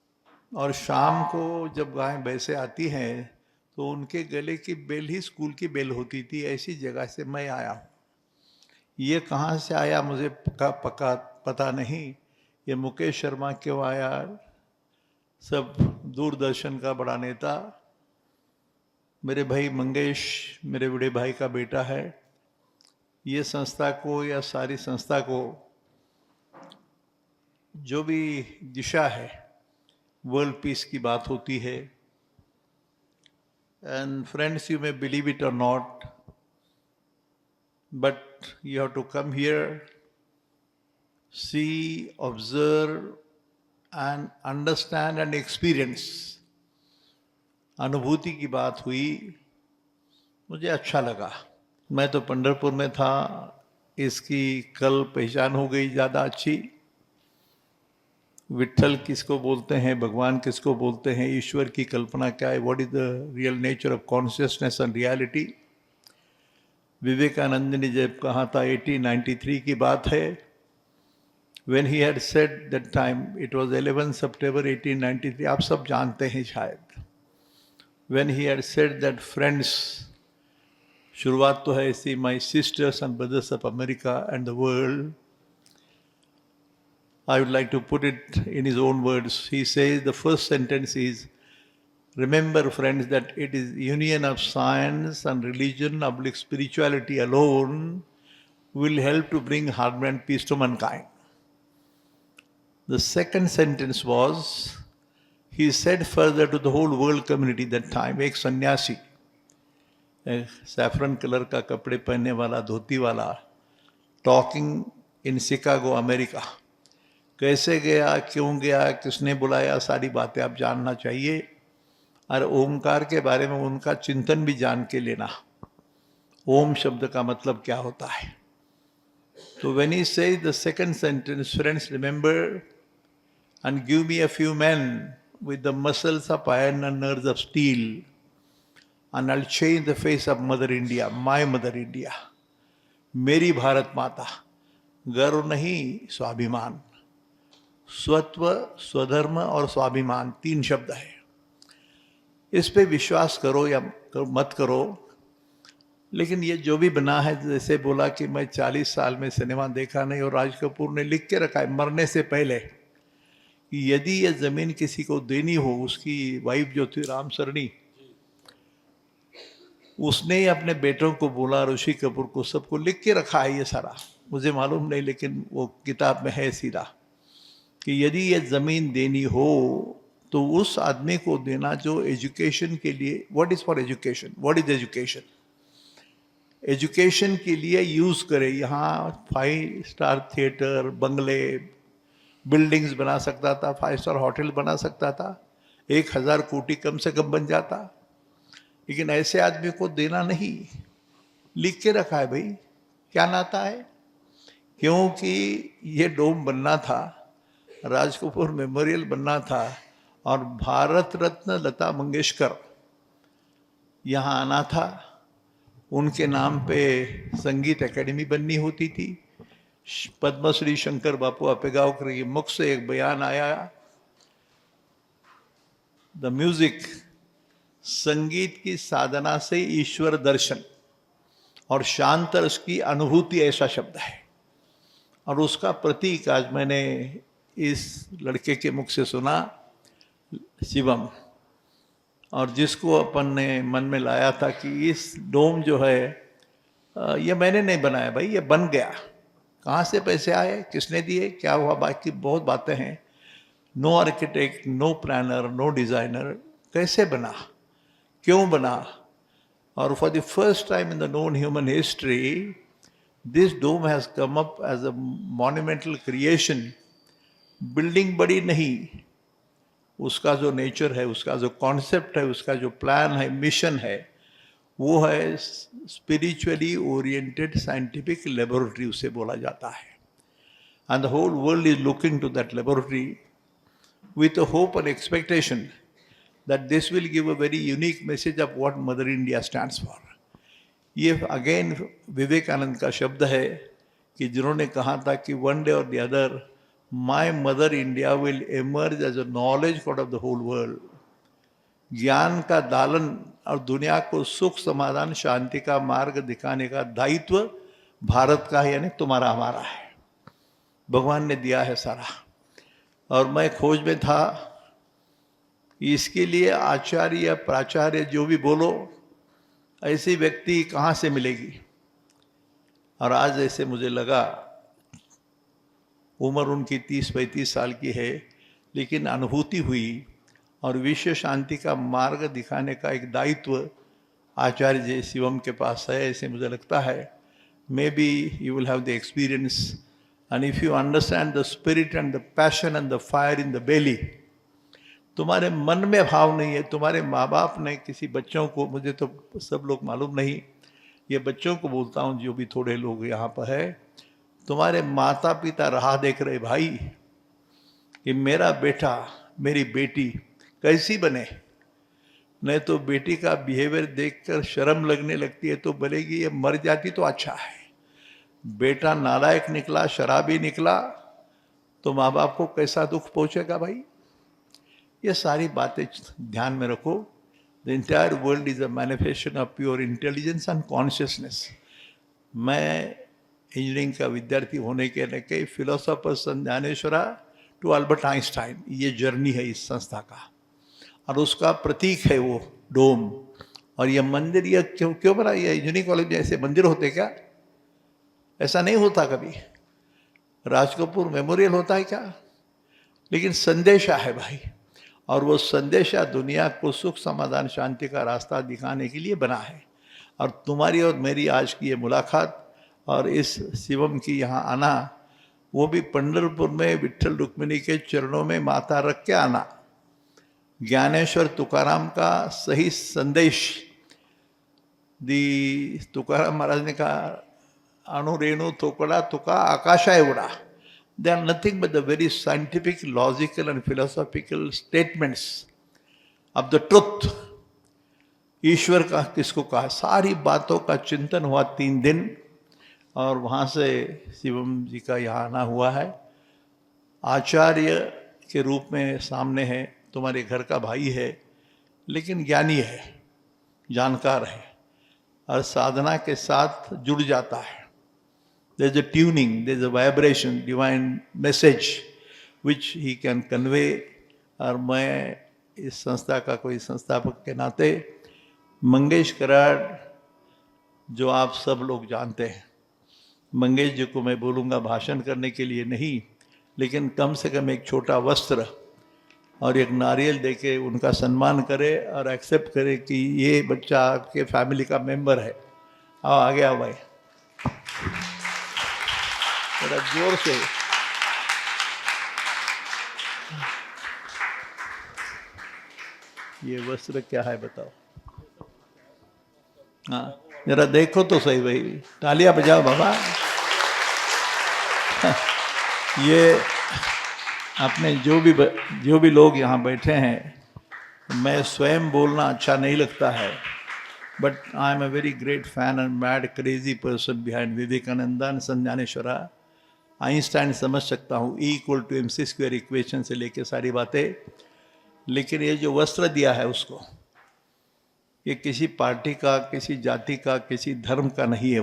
और शाम को जब गायें भैंसे आती हैं तो उनके गले की बेल ही स्कूल की बेल होती थी। ऐसी जगह से मैं आया हूँ। ये कहाँ से आया मुझे पता नहीं। ये मुकेश शर्मा क्यों आया, सब दूरदर्शन का बड़ा नेता, मेरे भाई मंगेश मेरे बड़े भाई का बेटा है। ये संस्था को या सारी संस्था को जो भी दिशा है, वर्ल्ड पीस की बात होती है। And friends, you may believe it or not, but you have to come here, see, observe and understand and experience. अनुभूति की बात हुई, मुझे अच्छा लगा। मैं तो पंढरपुर में था, इसकी कल पहचान हो गई ज़्यादा अच्छी। विट्ठल किसको बोलते हैं, भगवान किसको बोलते हैं, ईश्वर की कल्पना क्या है, what is the real nature of consciousness and reality. Vivekananda ने जब कहा था, 1893 की बात है, when he had said that time, it was 11 September 1893, आप सब जानते हैं शायद, when he had said that friends, शुरुआत तो है ऐसी, my sisters and brothers of America and the world, I would like to put it in his own words. He says the first sentence is, remember friends that it is union of science and religion, oblique spirituality alone will help to bring harmony and peace to mankind. The second sentence was, he said further to the whole world community that time, एक सन्यासी, saffron colour का कपड़े पहनने वाला, धोती वाला, talking in Chicago America, कैसे गया, क्यों गया, किसने बुलाया, सारी बातें आप जानना चाहिए। और ओमकार के बारे में उनका चिंतन भी जान के लेना, ओम शब्द का मतलब क्या होता है। तो when he says the second sentence, friends remember and give me a few men with the muscles of iron and nerves of steel, and I'll change the face of Mother India, my Mother India, मेरी भारत माता। गर्व नहीं, स्वाभिमान, स्वत्व, स्वधर्म और स्वाभिमान, 3 शब्द है। इस पे विश्वास करो या मत करो, लेकिन ये जो भी बना है, जैसे बोला कि मैं 40 साल में सिनेमा देखा नहीं, और राज कपूर ने लिख के रखा है मरने से पहले कि यदि ये जमीन किसी को देनी हो, उसकी वाइफ जो थी राम सरनी, उसने ही अपने बेटों को बोला, ऋषि कपूर को, सबको लिख के रखा है ये सारा, मुझे मालूम नहीं लेकिन वो किताब में है सीधा, कि यदि ये जमीन देनी हो तो उस आदमी को देना जो एजुकेशन के लिए, what is for education, what is education, education के लिए यूज करे। यहाँ 5 स्टार थिएटर, बंगले, बिल्डिंग्स बना सकता था, 5 स्टार होटल बना सकता था, 1000 कोटी कम से कम बन जाता, लेकिन ऐसे आदमी को देना नहीं। लिख के रखा है भाई, क्या नाता है, क्योंकि ये डोम बनना था, राज कपूर मेमोरियल बनना था, और भारत रत्न लता मंगेशकर यहाँ आना था, उनके नाम पे संगीत एकेडमी बननी होती थी। पद्मश्री शंकर बापू अपेगावकर के मुख से एक बयान आया, द म्यूजिक, संगीत की साधना से ईश्वर दर्शन और शांत रस की अनुभूति, ऐसा शब्द है। और उसका प्रतीक आज मैंने इस लड़के के मुख से सुना, शिवम, और जिसको अपन ने मन में लाया था कि इस डोम जो है, ये मैंने नहीं बनाया भाई, ये बन गया। कहाँ से पैसे आए, किसने दिए, क्या हुआ, बाकी बहुत बातें हैं। No architect, no planner, no designer, कैसे बना, क्यों बना। और for the first time in the known human history, this dome has come up as a monumental creation. Building बड़ी नहीं, उसका जो नेचर है, उसका जो कॉन्सेप्ट है, उसका जो प्लान है, मिशन है, वो है स्पिरिचुअली ओरिएंटेड साइंटिफिक लेबोरेटरी, उसे बोला जाता है। And the whole world is looking to that laboratory with a hope and expectation that this will give a very unique message of what Mother India stands for. ये again Vivekananda का शब्द है कि जिन्होंने कहा था कि वन डे और the other my mother India will emerge as a knowledge god of the whole world. ज्ञान का दालन और दुनिया को सुख समाधान शांति का मार्ग दिखाने का दायित्व भारत का है, यानी तुम्हारा हमारा है। भगवान ने दिया है सारा। और मैं खोज में था, इसके लिए आचार्य प्राचार्य जो भी बोलो, ऐसी व्यक्ति कहाँ से मिलेगी। और आज ऐसे मुझे लगा, उम्र उनकी 30-35 साल की है, लेकिन अनुभूति हुई और विश्व शांति का मार्ग दिखाने का एक दायित्व आचार्य जय शिवम के पास है, ऐसे मुझे लगता है। May be you will have the experience, and if you understand the spirit and the passion and the fire in the belly, तुम्हारे मन में भाव नहीं है। तुम्हारे माँ बाप ने किसी बच्चों को, मुझे तो सब लोग मालूम नहीं, ये बच्चों को बोलता हूँ जो भी थोड़े लोग यहाँ पर है, तुम्हारे माता पिता राह देख रहे भाई कि मेरा बेटा मेरी बेटी कैसी बने। नहीं तो बेटी का बिहेवियर देखकर शर्म लगने लगती है तो बोलेगी ये मर जाती तो अच्छा है। बेटा नालायक निकला, शराबी निकला, तो माँ बाप को कैसा दुख पहुंचेगा भाई। ये सारी बातें ध्यान में रखो। The entire world is a manifestation of pure intelligence and consciousness. मैं इंजीनियरिंग का विद्यार्थी होने के नाते philosopher Sant Dnyaneshwara to Albert Einstein, ये जर्नी है इस संस्था का, और उसका प्रतीक है वो डोम। और ये मंदिर, ये क्यों बना, ये इंजीनियरिंग कॉलेज में ऐसे मंदिर होते क्या? ऐसा नहीं होता कभी। राज कपूर मेमोरियल होता है क्या? लेकिन संदेशा है भाई, और वो संदेशा दुनिया को सुख समाधान शांति का रास्ता दिखाने के लिए बना है। और तुम्हारी और मेरी आज की ये मुलाकात और इस शिवम की यहाँ आना, वो भी पंढरपुर में विट्ठल रुक्मिणी के चरणों में माथा रख के आना। ज्ञानेश्वर तुकाराम का सही संदेश, तुकाराम महाराज ने कहा, अणु रेणु थोकड़ा तुका आकाशा एवढा। They are nothing but the very scientific, logical and philosophical statements of the truth. ईश्वर का किसको कहा, सारी बातों का चिंतन हुआ 3 दिन, और वहाँ से शिवम जी का यहाँ आना हुआ है। आचार्य के रूप में सामने है, तुम्हारे घर का भाई है, लेकिन ज्ञानी है, जानकार है, और साधना के साथ जुड़ जाता है। There's a tuning, there's a vibration, divine message which he can convey। और मैं इस संस्था का कोई संस्थापक के नाते मंगेश कराड़, जो आप सब लोग जानते हैं, मंगेश जी को मैं बोलूँगा भाषण करने के लिए नहीं, लेकिन कम से कम एक छोटा वस्त्र और एक नारियल देके उनका सम्मान करे और एक्सेप्ट करे कि ये बच्चा आपके फैमिली का मेंबर है। आओ आगे आओ भाई, थोड़ा जोर से। ये वस्त्र क्या है बताओ? हाँ जरा देखो तो सही भाई, तालियां बजाओ बाबा। ये आपने जो भी लोग यहाँ बैठे हैं, मैं स्वयं बोलना अच्छा नहीं लगता है, but I am a very great fan and mad crazy person behind Vivekananda and Sant Dnyaneshwara. Einstein समझ सकता हूँ, E=mc² इक्वेशन से लेके सारी बातें, लेकिन ये जो वस्त्र दिया है उसको, ये किसी पार्टी का, किसी जाति का, किसी धर्म का नहीं है।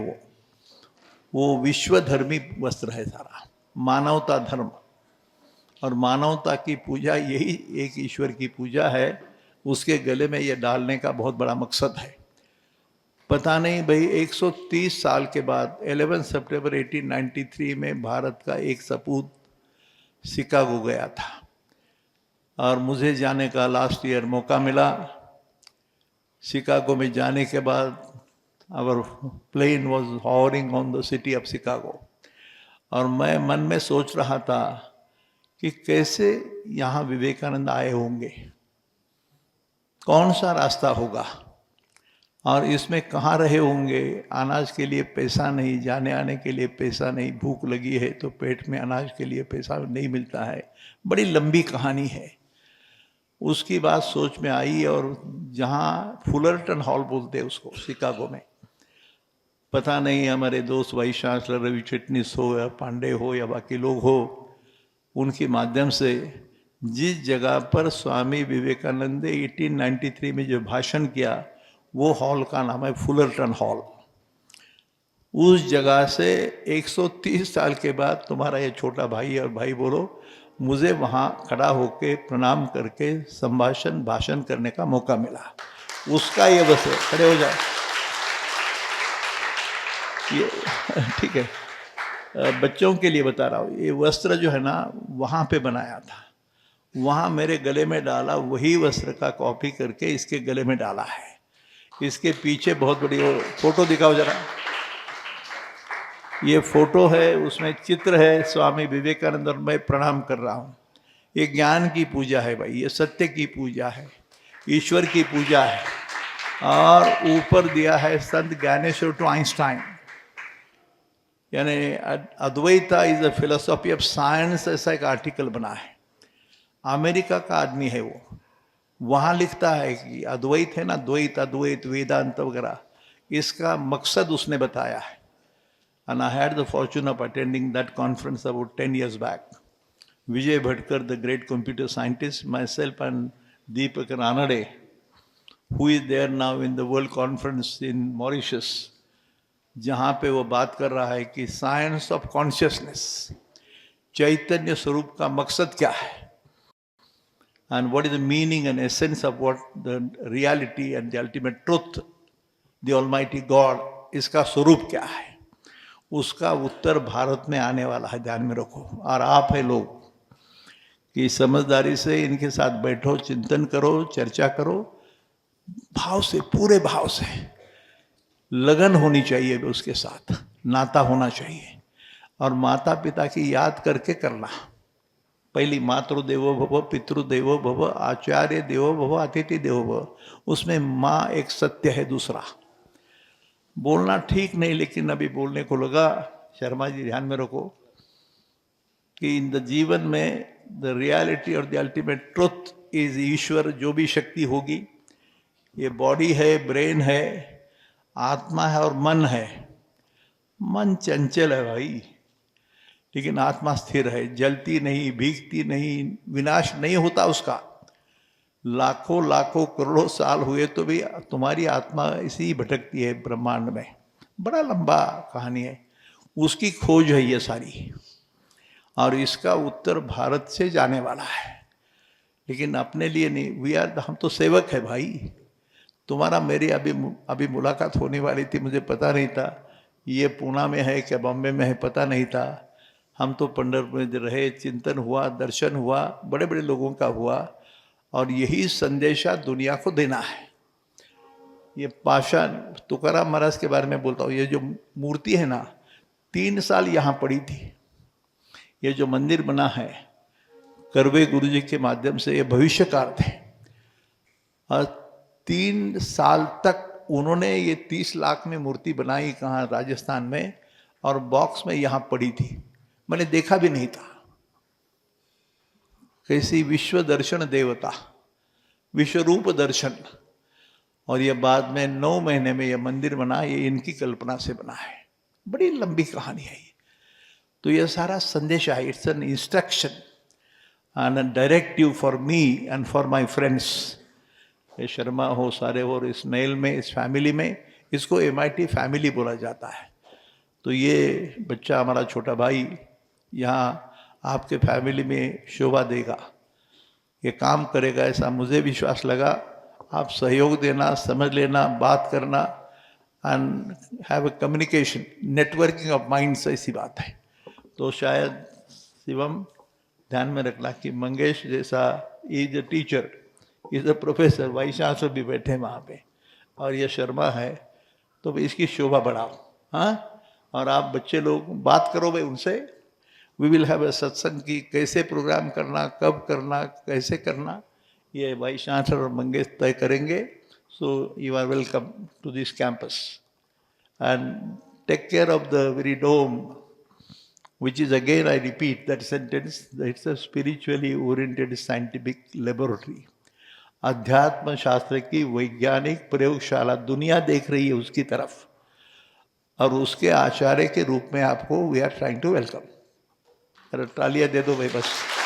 वो विश्वधर्मी वस्त्र है सारा, मानवता धर्म। और मानवता की पूजा, यही एक ईश्वर की पूजा है। उसके गले में ये डालने का बहुत बड़ा मकसद है। पता नहीं भाई, 130 साल के बाद 11 सितंबर 1893 में भारत का एक सपूत शिकागो गया था, और मुझे जाने का लास्ट ईयर मौका मिला। शिकागो में जाने के बाद our plane was hovering on the city of Chicago, और मैं मन में सोच रहा था कि कैसे यहाँ विवेकानंद आए होंगे, कौन सा रास्ता होगा, और इसमें कहाँ रहे होंगे। अनाज के लिए पैसा नहीं, जाने आने के लिए पैसा नहीं, भूख लगी है तो पेट में अनाज के लिए पैसा नहीं मिलता है। बड़ी लंबी कहानी है। उसकी बात सोच में आई, और जहाँ फुलरटन हॉल बोलते हैं उसको शिकागो में, पता नहीं हमारे दोस्त वाइस चांसलर रवि चिटनिस हो या पांडे हो या बाकी लोग हो, उनके माध्यम से जिस जगह पर स्वामी विवेकानंद ने 1893 में जो भाषण किया, वो हॉल का नाम है फुलरटन हॉल। उस जगह से 130 साल के बाद तुम्हारा ये छोटा भाई और भाई बोलो, मुझे वहाँ खड़ा होके प्रणाम करके भाषण करने का मौका मिला। उसका ये बस है, खड़े हो जाए ये ठीक है। बच्चों के लिए बता रहा हूँ, ये वस्त्र जो है ना वहाँ पे बनाया था, वहाँ मेरे गले में डाला, वही वस्त्र का कॉपी करके इसके गले में डाला है। इसके पीछे बहुत बड़ी वो फोटो दिखाओ जरा, ये फोटो है, उसमें चित्र है स्वामी विवेकानंद और मैं प्रणाम कर रहा हूँ। ये ज्ञान की पूजा है भाई, ये सत्य की पूजा है, ईश्वर की पूजा है। और ऊपर दिया है संत ज्ञानेश्वर टू आइंस्टाइन, यानी Advaita is a philosophy of science, ऐसा एक आर्टिकल बना है। अमेरिका का आदमी है वो, वहाँ लिखता है कि अद्वैत है ना, द्वैत अद्वैत वेदांत वगैरह, इसका मकसद उसने बताया है। And I had the fortune of attending that conference about 10 years back. Vijay Bhatkar, the great computer scientist, myself and Deepak Ranade, who is there now in the World Conference in Mauritius, जहाँ पे वो बात कर रहा है कि science of consciousness, चैतन्य स्वरूप का मकसद क्या है, and what is the meaning and essence of what the reality and the ultimate truth, the Almighty God, इसका स्वरूप क्या है, उसका उत्तर भारत में आने वाला है, ध्यान में रखो। और आप है लोग कि समझदारी से इनके साथ बैठो, चिंतन करो, चर्चा करो, भाव से, पूरे भाव से, लगन होनी चाहिए उसके साथ, नाता होना चाहिए। और माता पिता की याद करके करना। पहली मातृदेवो भव, पितृदेवो भव, आचार्य देवो भव, अतिथि देवो भव, उसमें माँ एक सत्य है। दूसरा बोलना ठीक नहीं, लेकिन अभी बोलने को लगा, शर्मा जी ध्यान में रखो कि इन द जीवन में द रियलिटी और द अल्टीमेट ट्रुथ इज ईश्वर। जो भी शक्ति होगी, ये बॉडी है, ब्रेन है, आत्मा है और मन है। मन चंचल है भाई, लेकिन आत्मा स्थिर है, जलती नहीं, भीगती नहीं, विनाश नहीं होता उसका। लाखों लाखों करोड़ों साल हुए तो भी तुम्हारी आत्मा इसी भटकती है ब्रह्मांड में। बड़ा लंबा कहानी है, उसकी खोज है ये सारी, और इसका उत्तर भारत से जाने वाला है, लेकिन अपने लिए नहीं। हम तो सेवक है भाई। तुम्हारा मेरी अभी मुलाकात होने वाली थी, मुझे पता नहीं था ये पूना में है क्या बॉम्बे में है, पता नहीं था। हम तो पंढरपुर में रहे, चिंतन हुआ, दर्शन हुआ, बड़े बड़े लोगों का हुआ, और यही संदेशा दुनिया को देना है। ये पाषाण, तुकाराम महाराज के बारे में बोलता हूँ, ये जो मूर्ति है ना, 3 साल यहाँ पड़ी थी। ये जो मंदिर बना है करवे गुरु जी के माध्यम से, ये भविष्यकार थे, और 3 साल तक उन्होंने ये 30 लाख में मूर्ति बनाई, कहाँ, राजस्थान में, और बॉक्स में यहाँ पड़ी थी। मैंने देखा भी नहीं था। कैसी विश्व दर्शन देवता, विश्वरूप दर्शन। और ये बाद में 9 महीने में ये मंदिर बना, ये इनकी कल्पना से बना है। बड़ी लंबी कहानी है ये। तो ये सारा संदेश है, it's an instruction and a directive for me and for my friends. ये शर्मा हो, सारे हो, और इस मेल में, इस फैमिली में, इसको MIT फैमिली बोला जाता है। तो ये बच्चा हमारा छोटा भाई यहाँ आपके फैमिली में शोभा देगा, ये काम करेगा, ऐसा मुझे विश्वास लगा। आप सहयोग देना, समझ लेना, बात करना, and have a communication, networking of minds, ऐसी बात है। तो शायद शिवम ध्यान में रखना कि मंगेश जैसा is a teacher, is a professor, vice chancellor भी बैठे हैं वहाँ पे, और ये शर्मा है, तो इसकी शोभा बढ़ाओ। हाँ, और आप बच्चे लोग बात करो भाई उनसे। वी विल हैव अ सत्संग की कैसे प्रोग्राम करना, कब करना, कैसे करना, ये वाइस चांसलर और मंगेश तय करेंगे। So you are welcome to this campus and take care of the very dome, which is, again I repeat that sentence, it's a spiritually oriented scientific laboratory. अध्यात्म शास्त्र की वैज्ञानिक प्रयोगशाला दुनिया देख रही है उसकी तरफ, और उसके आचार्य के रूप में आपको we are trying to welcome. अरे तालियां दे दो भाई बस।